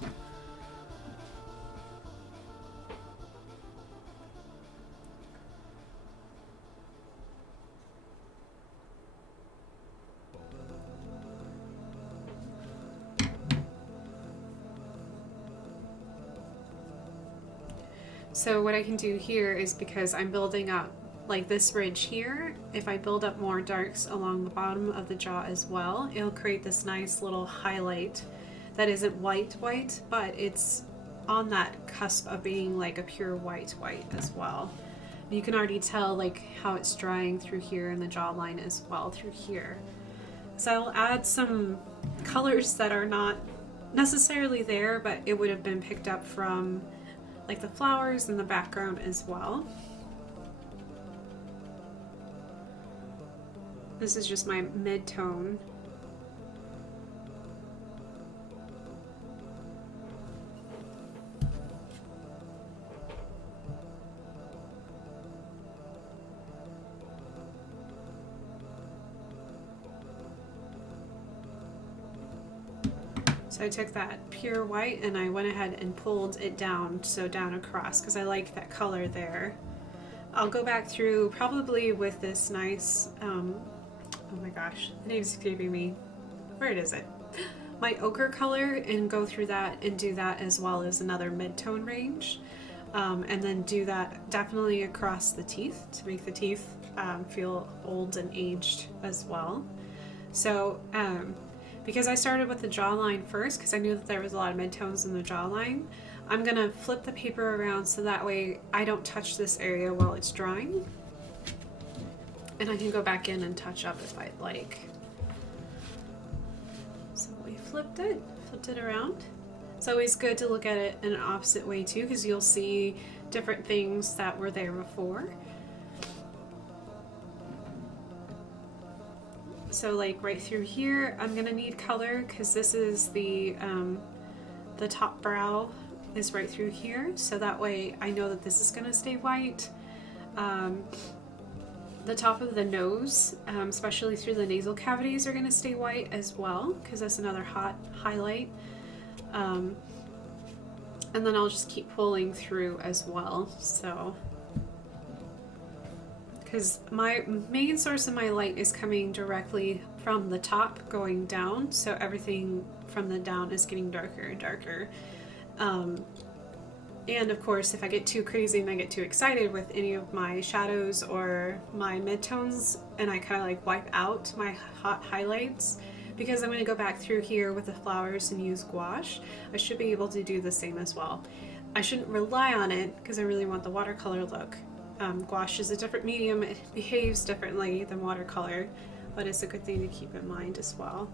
So what I can do here is, because I'm building up like this ridge here, if I build up more darks along the bottom of the jaw as well, it'll create this nice little highlight that isn't white, but it's on that cusp of being like a pure white as well. You can already tell like how it's drying through here in the jawline as well through here. So I'll add some colors that are not necessarily there, but it would have been picked up from like the flowers in the background as well. This is just my mid-tone. So I took that pure white and I went ahead and pulled it down, so down across, because I like that color there. I'll go back through probably with this nice, oh my gosh, the name's escaping me. Where is it? My ochre color, and go through that and do that as well as another mid-tone range. And then do that definitely across the teeth to make the teeth feel old and aged as well. So because I started with the jawline first, because I knew that there was a lot of mid-tones in the jawline, I'm gonna flip the paper around so that way I don't touch this area while it's drying. And I can go back in and touch up if I'd like. So we flipped it around. It's always good to look at it in an opposite way too, because you'll see different things that were there before. So like right through here, I'm gonna need color because this is the top brow is right through here. So that way I know that this is gonna stay white. The top of the nose, especially through the nasal cavities, are gonna stay white as well because that's another hot highlight. And then I'll just keep pulling through as well. So, because my main source of my light is coming directly from the top going down, so everything from the down is getting darker and darker. And of course, if I get too crazy and I get too excited with any of my shadows or my midtones, and I kind of like wipe out my hot highlights, because I'm going to go back through here with the flowers and use gouache, I should be able to do the same as well. I shouldn't rely on it because I really want the watercolor look. Gouache is a different medium, it behaves differently than watercolor, but it's a good thing to keep in mind as well.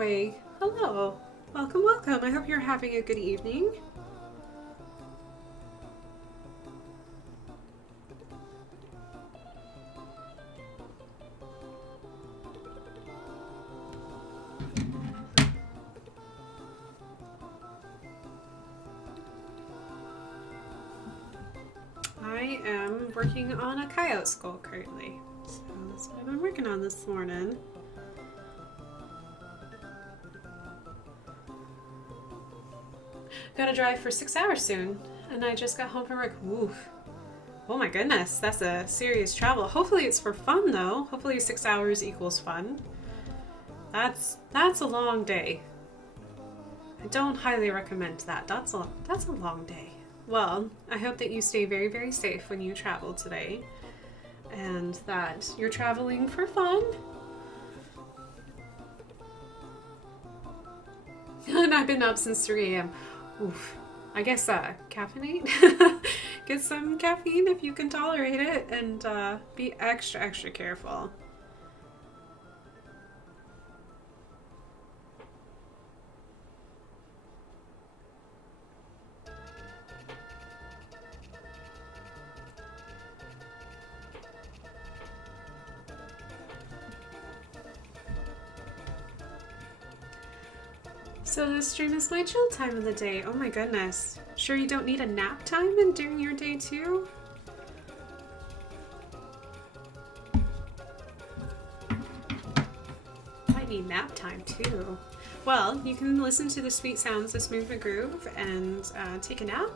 Joy. Hello. Welcome, welcome. I hope you're having a good evening. I am working on a coyote skull currently. So that's what I've been working on this morning. Gotta drive for 6 hours soon, and I just got home from work. Oof. Oh my goodness, that's a serious travel. Hopefully it's for fun though. Hopefully 6 hours equals fun. That's a long day. I don't highly recommend that. That's a long day. Well, I hope that you stay very, very safe when you travel today, and that you're traveling for fun. And I've been up since 3 a.m. Oof. I guess caffeinate. Get some caffeine if you can tolerate it, and be extra, extra careful. So this stream is my chill time of the day. Oh my goodness. Sure you don't need a nap time during your day too? I need nap time too. Well, you can listen to the sweet sounds of Smooth McGroove and take a nap.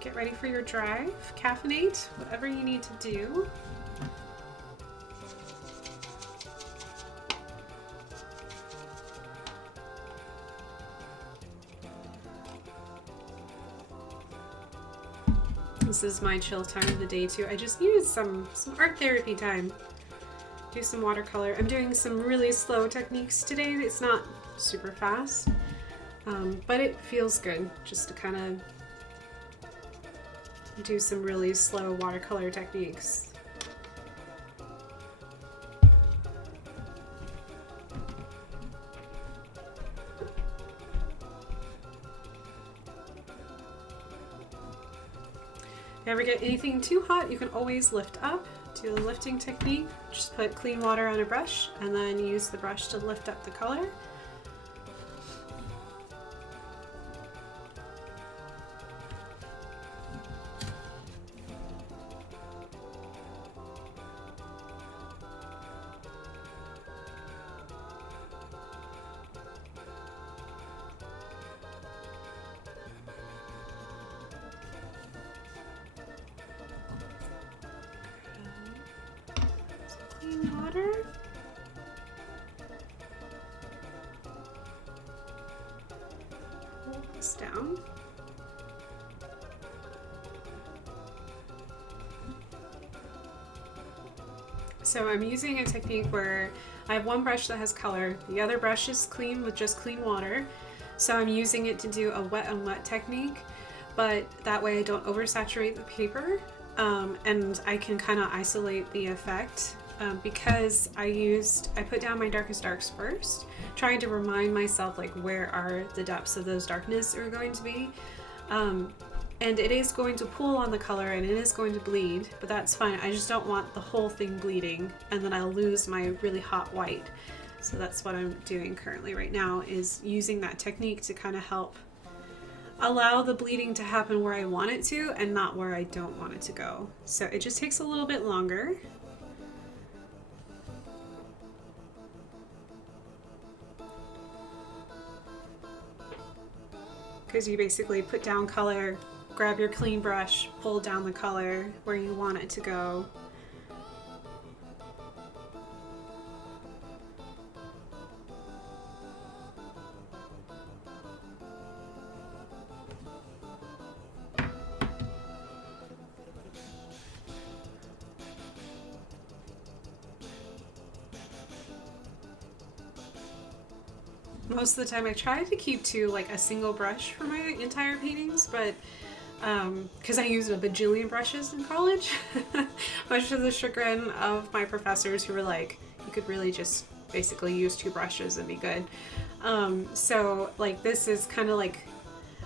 Get ready for your drive. Caffeinate, whatever you need to do. This is my chill time of the day too. I just needed some art therapy time. Do some watercolor. I'm doing some really slow techniques today. It's not super fast, but it feels good just to kind of do some really slow watercolor techniques. If you ever get anything too hot, you can always lift up. Do the lifting technique. Just put clean water on a brush and then use the brush to lift up the color. Water. Hold this down. So I'm using a technique where I have one brush that has color, the other brush is clean with just clean water. So I'm using it to do a wet on wet technique, but that way I don't oversaturate the paper, and I can kind of isolate the effect. Because I put down my darkest darks first, trying to remind myself like where are the depths of those darkness are going to be. And it is going to pull on the color and it is going to bleed, but that's fine. I just don't want the whole thing bleeding and then I'll lose my really hot white. So that's what I'm doing currently right now, is using that technique to kind of help allow the bleeding to happen where I want it to and not where I don't want it to go. So it just takes a little bit longer. Because you basically put down color, grab your clean brush, pull down the color where you want it to go. Most of the time I try to keep to like a single brush for my entire paintings, but because I used a bajillion brushes in college, much to the chagrin of my professors who were like, you could really just basically use 2 brushes and be good. So like this is kind of like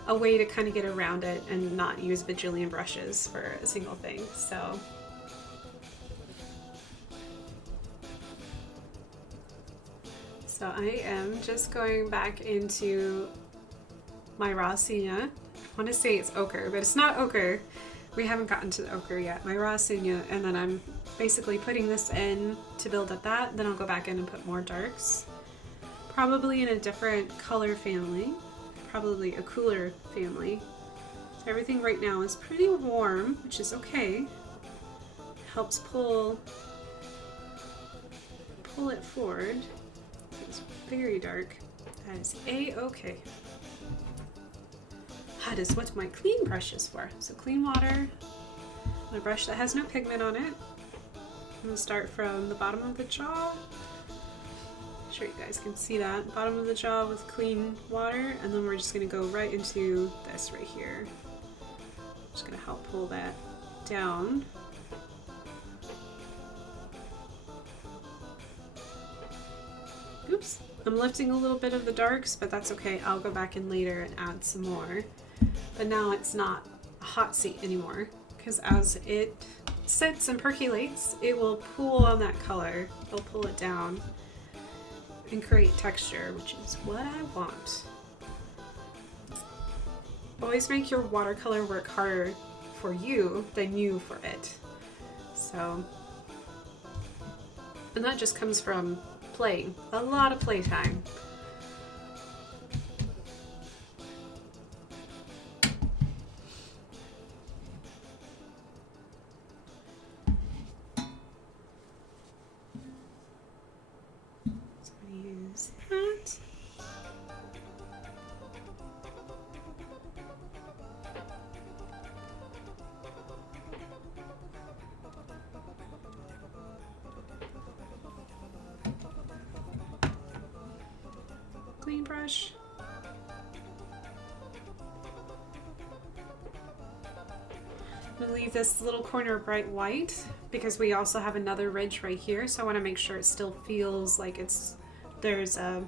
a way to kind of get around it and not use a bajillion brushes for a single thing. So I am just going back into my raw sienna. I want to say it's ochre, but it's not ochre. We haven't gotten to the ochre yet. My raw sienna, and then I'm basically putting this in to build up that. Then I'll go back in and put more darks. Probably in a different color family. Probably a cooler family. So everything right now is pretty warm, which is okay. Helps pull it forward. It's very dark. That is a-okay. That is what my clean brush is for. So clean water, my brush that has no pigment on it. I'm gonna start from the bottom of the jaw. I'm sure you guys can see that. Bottom of the jaw with clean water, and then we're just gonna go right into this right here. Just gonna help pull that down. Oops, I'm lifting a little bit of the darks, but that's okay. I'll go back in later and add some more. But now it's not a hot seat anymore, because as it sits and percolates, it will pull on that color. It'll pull it down and create texture, which is what I want. Always make your watercolor work harder for you than you for it. So, and that just comes from playing, a lot of playtime. So I'm going to use that. Clean brush. I'm going to leave this little corner bright white because we also have another ridge right here, so I want to make sure it still feels like there's a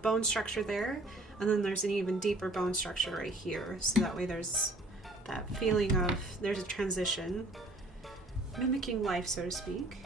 bone structure there, and then there's an even deeper bone structure right here, so that way there's that feeling of there's a transition, mimicking life, so to speak.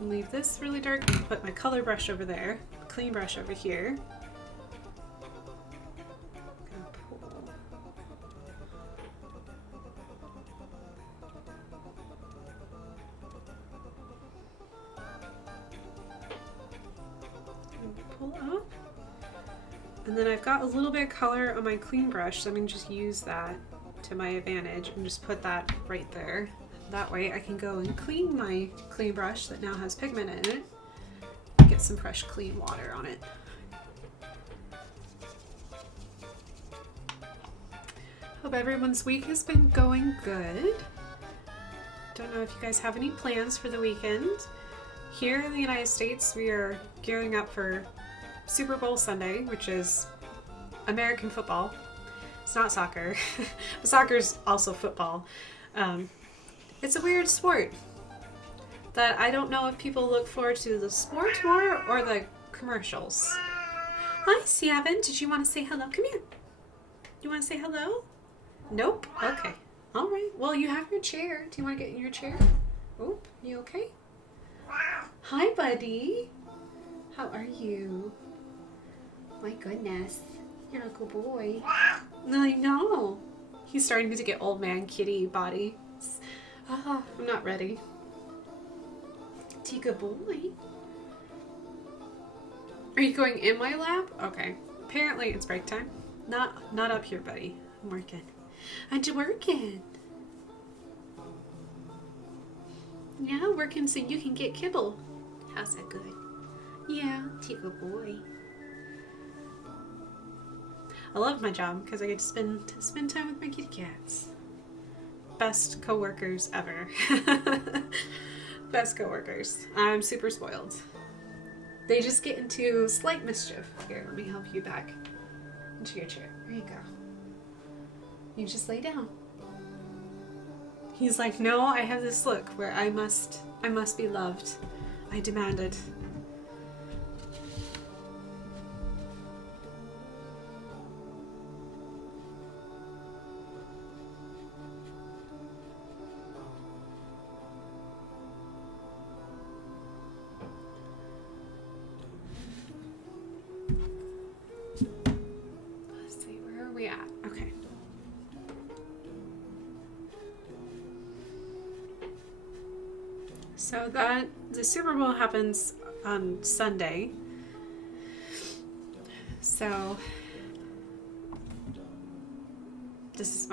Leave this really dark and put my color brush over there, clean brush over here. Pull up. And then I've got a little bit of color on my clean brush, so I'm going to just use that to my advantage and just put that right there. That way I can go and clean my clean brush that now has pigment in it, get some fresh clean water on it. Hope everyone's week has been going good. Don't know if you guys have any plans for the weekend. Here in the United States, we are gearing up for Super Bowl Sunday, which is American football. It's not soccer, but soccer's also football. It's a weird sport that I don't know if people look forward to the sport more or the commercials. Hi, Siavin. Did you want to say hello? Come here. You want to say hello? Nope. Okay. All right. Well, you have your chair. Do you want to get in your chair? Oh, you okay? Hi, buddy. How are you? My goodness. You're a good boy. I know. He's starting to get old man kitty body. Ah, I'm not ready. Tika boy. Are you going in my lap? Okay. Apparently it's break time. Not up here, buddy. I'm working. I'm working. Yeah, working so you can get kibble. How's that good? Yeah, Tika boy. I love my job because I get to spend time with my kitty cats. Best co-workers ever. Best coworkers. I'm super spoiled. They just get into slight mischief. Here, let me help you back into your chair. There you go. You just lay down. He's like, no, I have this look where I must be loved. I demand it. Let's see, where are we at? Okay. So the Super Bowl happens on Sunday. So this is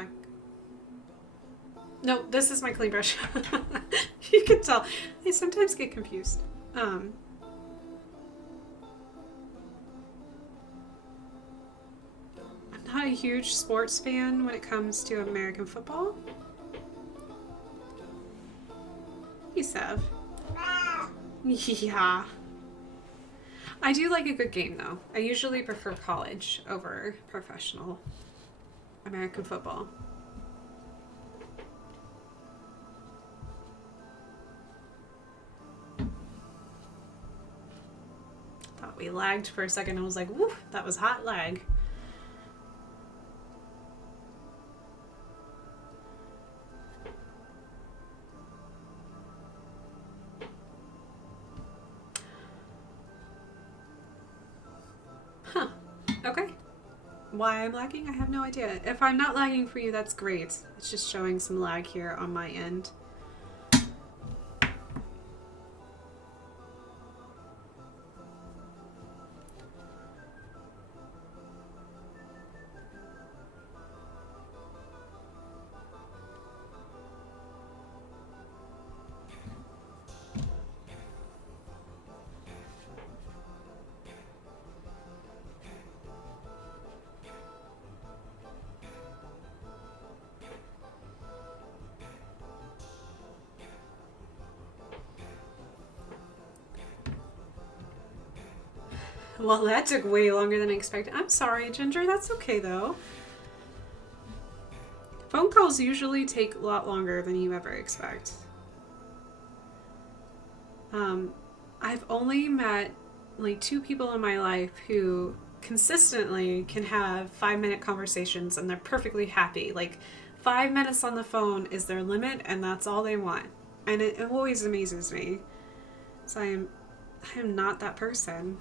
my clean brush. You can tell. I sometimes get confused. I'm not a huge sports fan when it comes to American football. Hey, Sev. Yeah. I do like a good game, though. I usually prefer college over professional American football. Thought we lagged for a second. I was like, woo, that was hot lag. Huh. Okay. Why I'm lagging, I have no idea. If I'm not lagging for you, that's great. It's just showing some lag here on my end. Well, that took way longer than I expected. I'm sorry, Ginger. That's okay, though. Phone calls usually take a lot longer than you ever expect. I've only met like 2 people in my life who consistently can have 5-minute conversations and they're perfectly happy. Like 5 minutes on the phone is their limit and that's all they want. And it always amazes me. So I am not that person.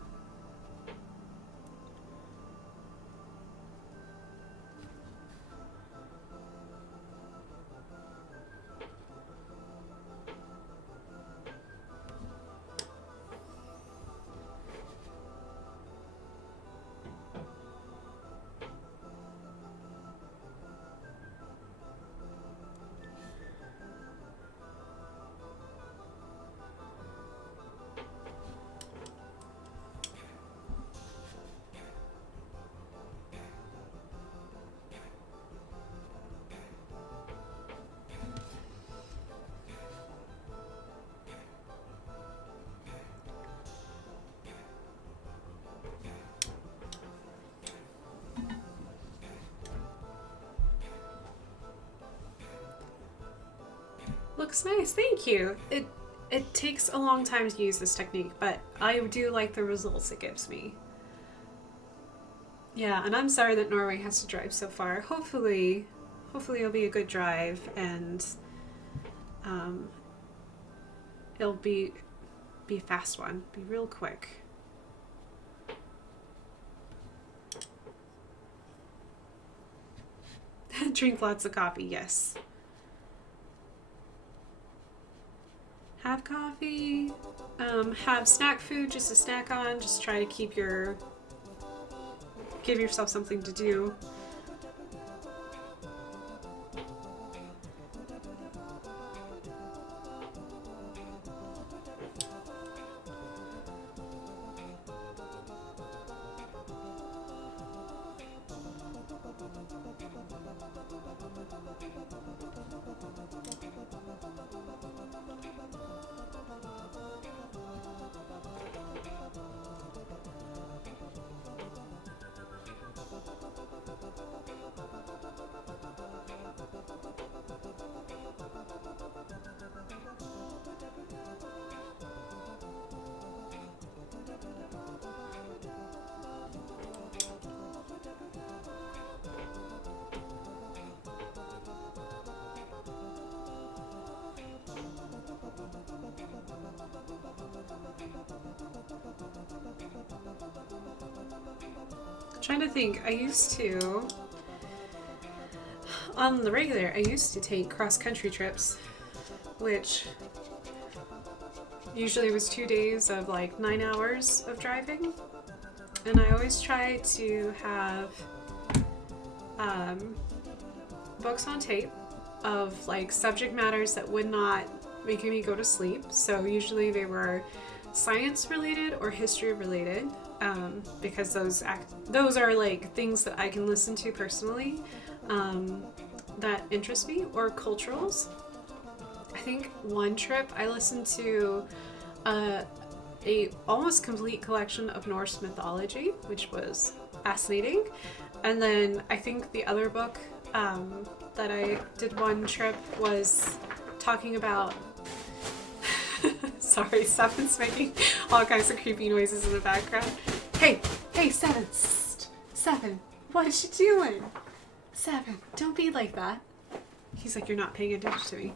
Looks nice, thank you. It takes a long time to use this technique, but I do like the results it gives me. Yeah, and I'm sorry that Norway has to drive so far. Hopefully it'll be a good drive and it'll be a fast one, be real quick. Drink lots of coffee, yes. Have coffee, have snack food just to snack on, just try to give yourself something to do. I'm trying to think. On the regular, I used to take cross-country trips, which usually was 2 days of like 9 hours of driving. And I always try to have books on tape of like subject matters that would not make me go to sleep. So usually they were science related or history related, because those are like things that I can listen to personally, that interest me, or culturals. I think one trip I listened to a almost complete collection of Norse mythology, which was fascinating. And then I think the other book that I did one trip was talking about sorry, Seven's making all kinds of creepy noises in the background. Hey, Seven, Seven, what is she doing? Seven, don't be like that. He's like, you're not paying attention to me.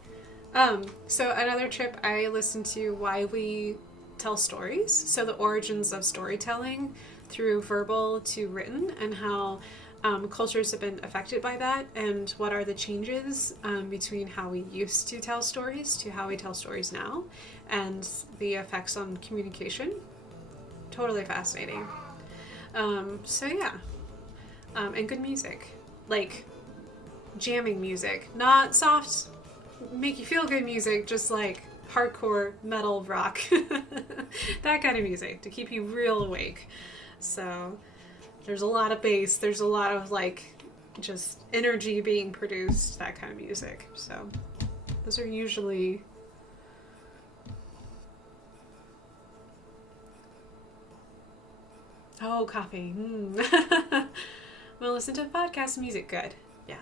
So another trip I listened to why we tell stories, so the origins of storytelling through verbal to written, and how cultures have been affected by that, and what are the changes between how we used to tell stories to how we tell stories now, and the effects on communication. Totally fascinating. So yeah, and good music, like jamming music, not soft, make you feel good music, just like hardcore metal rock, that kind of music to keep you real awake. So there's a lot of bass, there's a lot of like just energy being produced, that kind of music. So those are usually coffee. Well, listen to podcast music, good. Yeah.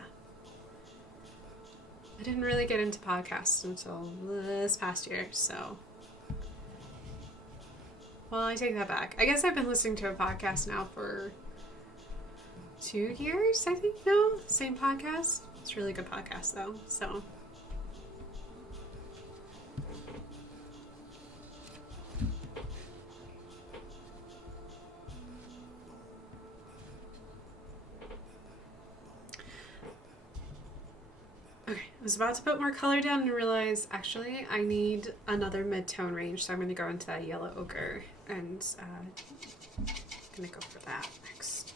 I didn't really get into podcasts until this past year, so. Well, I take that back. I guess I've been listening to a podcast now for 2 years, I think now. Same podcast. It's a really good podcast, though, so. Okay, I was about to put more color down and realize, actually, I need another mid-tone range, so I'm going to go into that yellow ochre, and I'm going to go for that next.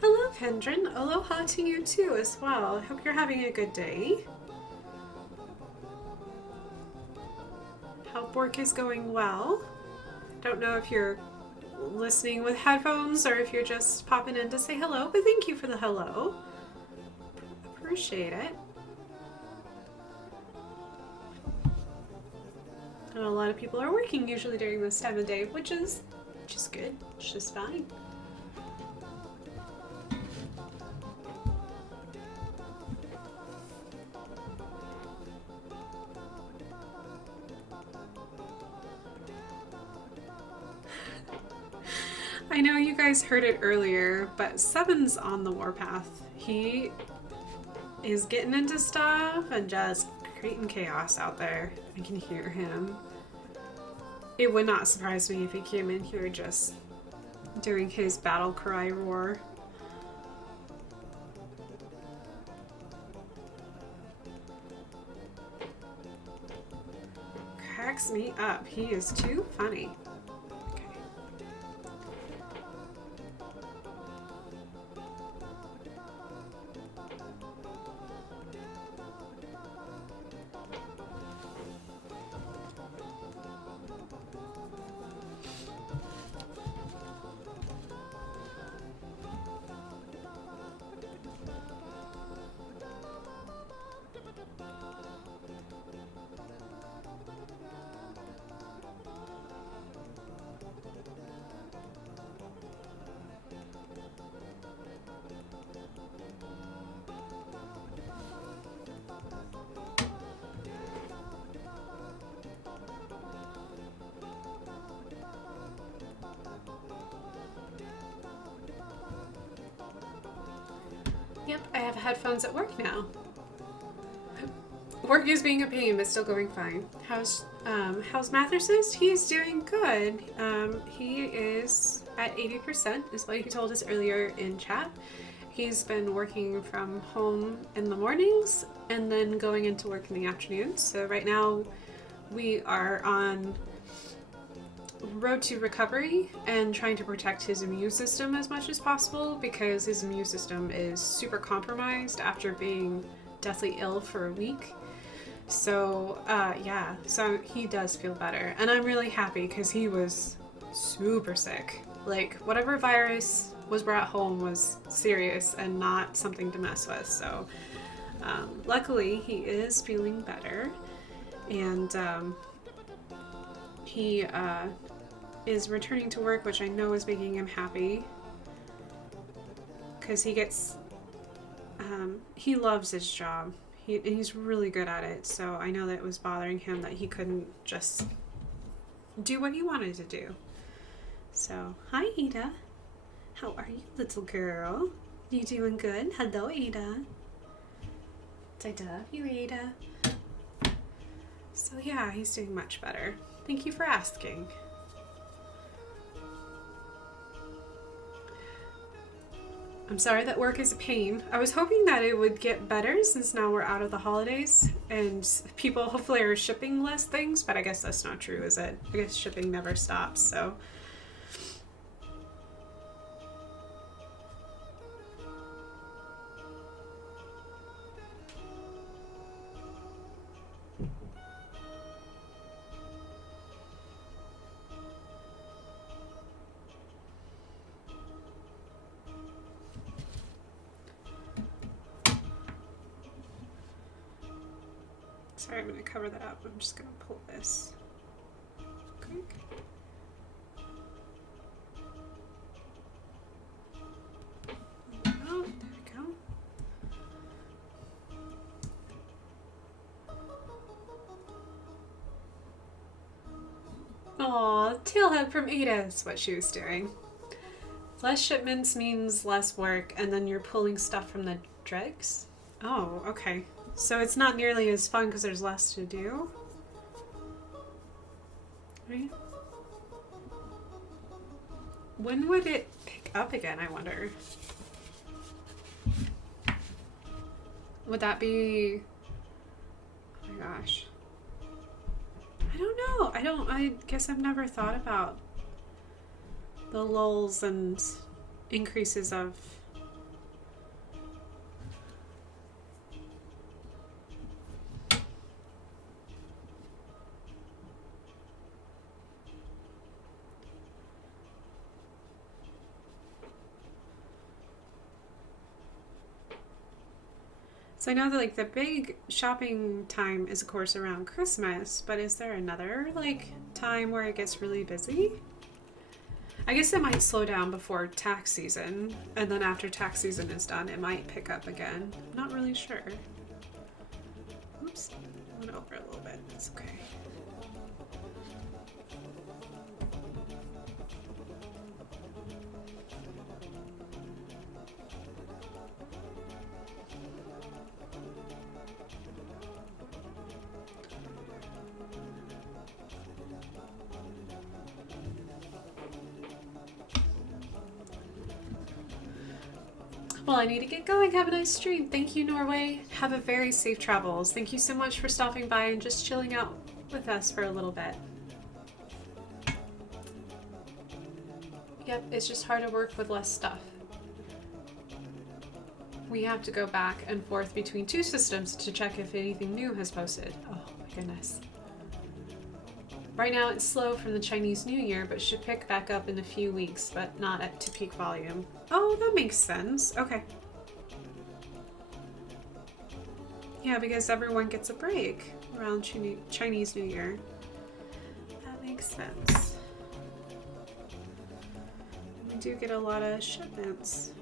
Hello, Hendren. Aloha to you too as well. I hope you're having a good day. Hope work is going well. Don't know if you're listening with headphones or if you're just popping in to say hello, but thank you for the hello. Appreciate it. I know a lot of people are working usually during this time of day, which is good. It's just fine. I know you guys heard it earlier, but Seven's on the warpath. He is getting into stuff and just creating chaos out there. I can hear him. It would not surprise me if he came in here just doing his battle cry roar. Cracks me up. He is too funny. have headphones at work now. Work is being a pain, but still going fine. How's Mathers's? He's doing good. He is at 80%, is what he told us earlier in chat. He's been working from home in the mornings and then going into work in the afternoons. So right now we are on road to recovery and trying to protect his immune system as much as possible, because his immune system is super compromised after being deathly ill for a week. So yeah, so he does feel better, and I'm really happy because he was super sick. Like, whatever virus was brought home was serious and not something to mess with. So luckily he is feeling better, and he is returning to work, which I know is making him happy, because he gets he loves his job. And he's really good at it, so I know that it was bothering him that he couldn't just do what he wanted to do. So, hi Ada. How are you, little girl? You doing good? Hello, Ada. I love you, Ada. So yeah, he's doing much better. Thank you for asking. I'm sorry that work is a pain. I was hoping that it would get better since now we're out of the holidays and people hopefully are shipping less things, but I guess that's not true, is it? I guess shipping never stops, so. Sorry, I'm going to cover that up. I'm just going to pull this quick. Oh, there we go. Aw, tailhead from Ada is what she was doing. Less shipments means less work, and then you're pulling stuff from the dregs? Oh, okay. So it's not nearly as fun because there's less to do? Right? When would it pick up again, I wonder? Would that be... Oh my gosh. I don't know. I guess I've never thought about the lulls and increases of... So I know that like the big shopping time is of course around Christmas, but is there another like time where it gets really busy? I guess it might slow down before tax season, and then after tax season is done, it might pick up again. I'm not really sure. Oops, I went over a little bit. It's okay. Well, I need to get going. Have a nice stream. Thank you, Norway. Have a very safe travels. Thank you so much for stopping by and just chilling out with us for a little bit. Yep, it's just hard to work with less stuff. We have to go back and forth between two systems to check if anything new has posted. Oh my goodness. Right now it's slow from the Chinese New Year, but should pick back up in a few weeks, but not to peak volume. Oh, that makes sense. Okay. Yeah, because everyone gets a break around Chinese New Year. That makes sense. We do get a lot of shipments.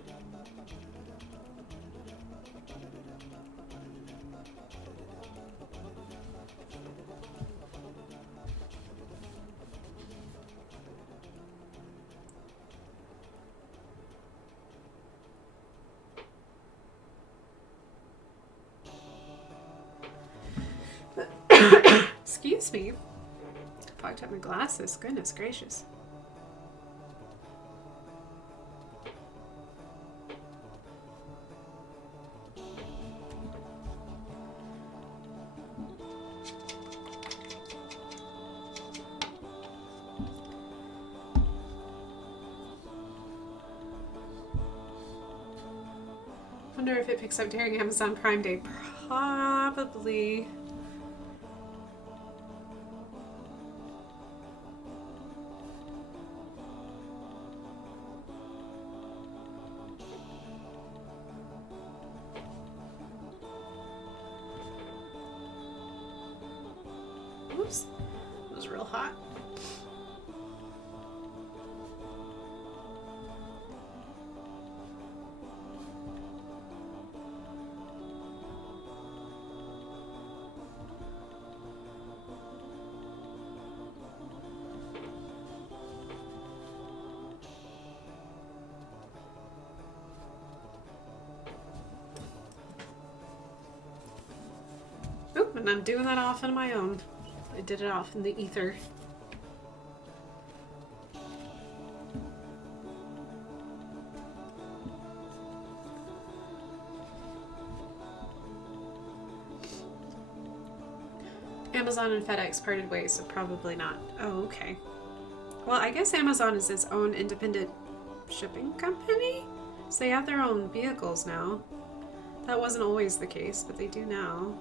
Excuse me. Fogged up my glasses. Goodness gracious. Wonder if it picks up during Amazon Prime Day. Probably. Oops. It was real hot. Oop, and I'm doing that off on my own. I did it off in the ether. Amazon and FedEx parted ways, so probably not. Oh, okay. Well, I guess Amazon is its own independent shipping company, so they have their own vehicles now. That wasn't always the case, but they do now.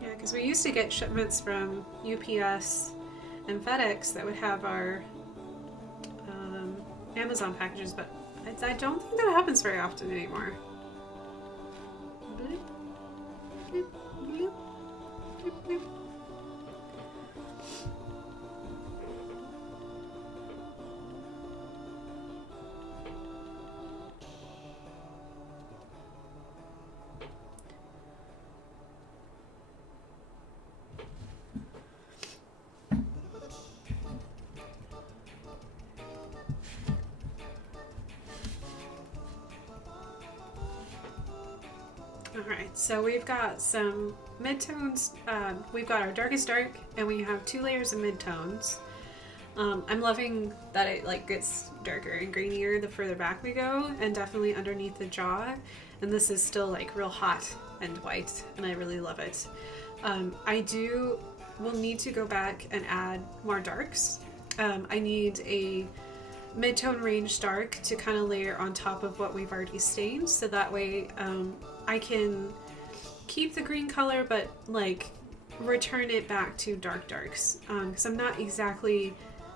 Yeah, because we used to get shipments from UPS and FedEx that would have our Amazon packages, but I don't think that happens very often anymore. Bloop, bloop, bloop, bloop, bloop. Alright, so we've got some midtones. We've got our darkest dark, and we have 2 layers of midtones. I'm loving that it like gets darker and greenier the further back we go, and definitely underneath the jaw. And this is still like real hot and white, and I really love it. Will need to go back and add more darks. I need a mid-tone range dark to kind of layer on top of what we've already stained, so that way I can keep the green color but like return it back to dark darks, because I'm not exactly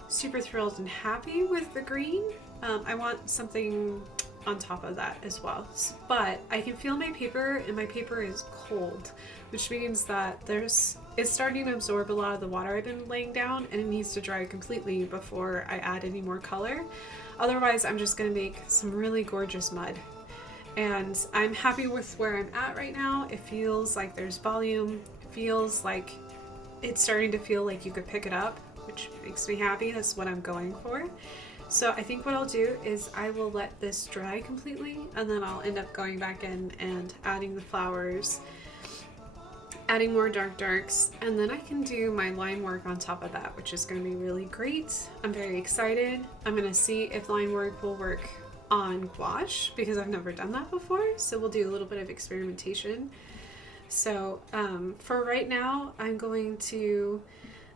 super thrilled and happy with the green. I want something on top of that as well, but I can feel my paper, and my paper is cold, which means that it's starting to absorb a lot of the water I've been laying down, and it needs to dry completely before I add any more color. Otherwise, I'm just going to make some really gorgeous mud. And I'm happy with where I'm at right now. It feels like there's volume. It feels like it's starting to feel like you could pick it up, which makes me happy. That's what I'm going for. So I think what I'll do is I will let this dry completely, and then I'll end up going back in and adding the flowers, adding more dark darks, and then I can do my line work on top of that, which is going to be really great. I'm very excited. I'm going to see if line work will work on gouache, because I've never done that before, so we'll do a little bit of experimentation. So for right now, I'm going to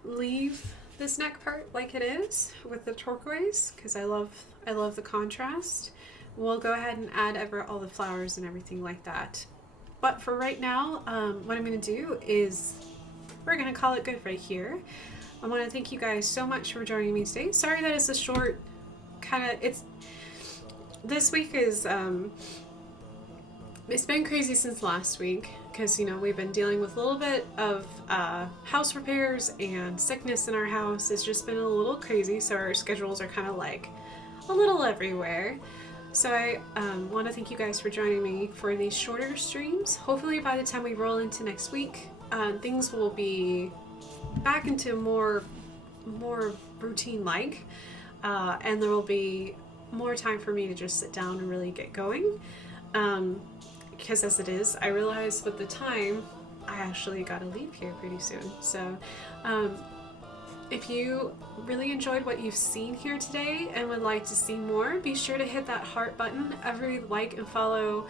leave this neck part like it is with the turquoise, because I love the contrast. We'll go ahead and add all the flowers and everything like that. But for right now, what I'm going to do is we're going to call it good right here. I want to thank you guys so much for joining me today. Sorry that it's a short this week is, it's been crazy since last week, because, you know, we've been dealing with a little bit of house repairs and sickness in our house. It's just been a little crazy, so our schedules are kind of like a little everywhere. So I want to thank you guys for joining me for these shorter streams. Hopefully by the time we roll into next week, things will be back into more routine-like, and there will be more time for me to just sit down and really get going. Because as it is, I realize with the time, I actually got to leave here pretty soon. So if you really enjoyed what you've seen here today and would like to see more, be sure to hit that heart button. Every like and follow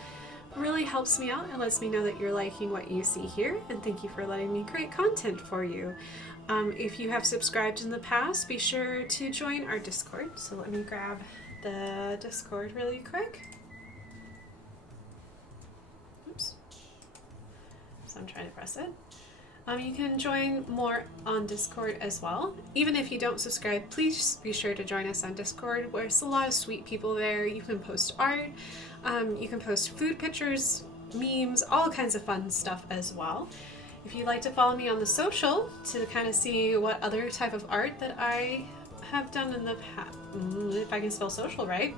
really helps me out and lets me know that you're liking what you see here, and thank you for letting me create content for you. If you have subscribed in the past, be sure to join our Discord. So let me grab the Discord really quick. Oops. So I'm trying to press it. You can join more on Discord as well. Even if you don't subscribe, please be sure to join us on Discord. There's a lot of sweet people there. You can post art, you can post food pictures, memes, all kinds of fun stuff as well. If you'd like to follow me on the social to kind of see what other type of art that I have done in the past, if I can spell social right,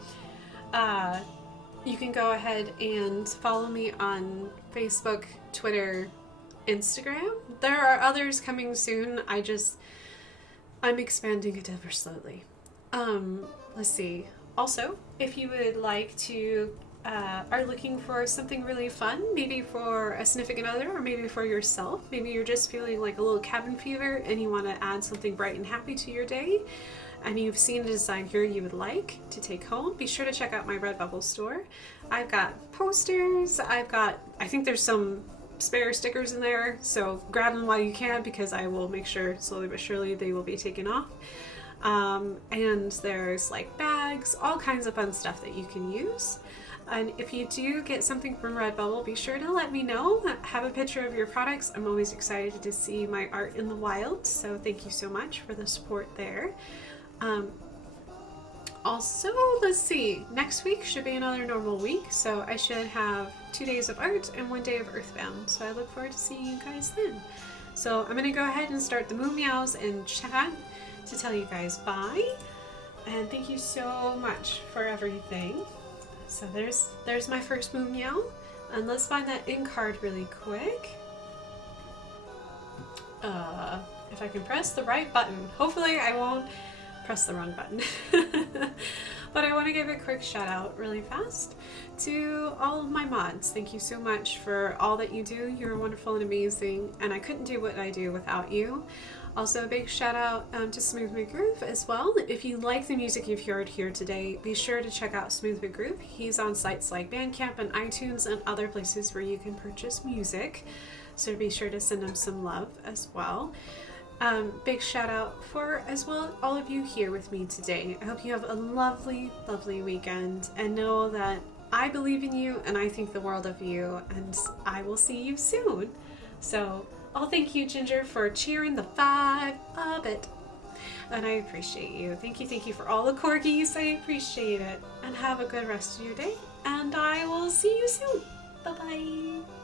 you can go ahead and follow me on Facebook, Twitter, Instagram. There are others coming soon. I'm expanding it ever slowly. Let's see. Also, if you would like to are looking for something really fun, maybe for a significant other or maybe for yourself, maybe you're just feeling like a little cabin fever and you want to add something bright and happy to your day, and you've seen a design here you would like to take home, be sure to check out my Redbubble store. I've got posters, I think there's some spare stickers in there, so grab them while you can, because I will make sure slowly but surely they will be taken off. And there's like bags, all kinds of fun stuff that you can use. And if you do get something from Redbubble, be sure to let me know. Have a picture of your products. I'm always excited to see my art in the wild, so thank you so much for the support there. Also, let's see, next week should be another normal week, so I should have 2 days of art and 1 day of Earthbound, so I look forward to seeing you guys then. So I'm going to go ahead and start the moo meows and chat to tell you guys bye, and thank you so much for everything. So there's my first moo meow, and let's find that in card really quick. If I can press the right button. Hopefully I won't press the wrong button. But I want to give a quick shout out really fast to all of my mods. Thank you so much for all that you do. You're wonderful and amazing, and I couldn't do what I do without you. Also, a big shout out to Smooth McGroove as well. If you like the music you've heard here today, be sure to check out Smooth McGroove. He's on sites like Bandcamp and iTunes and other places where you can purchase music, so be sure to send him some love as well. Big shout out for, as well, all of you here with me today. I hope you have a lovely, lovely weekend, and know that I believe in you and I think the world of you, and I will see you soon. So, thank you, Ginger, for cheering the 5 a bit. And I appreciate you. Thank you for all the corgis. I appreciate it. And have a good rest of your day. And I will see you soon. Bye-bye.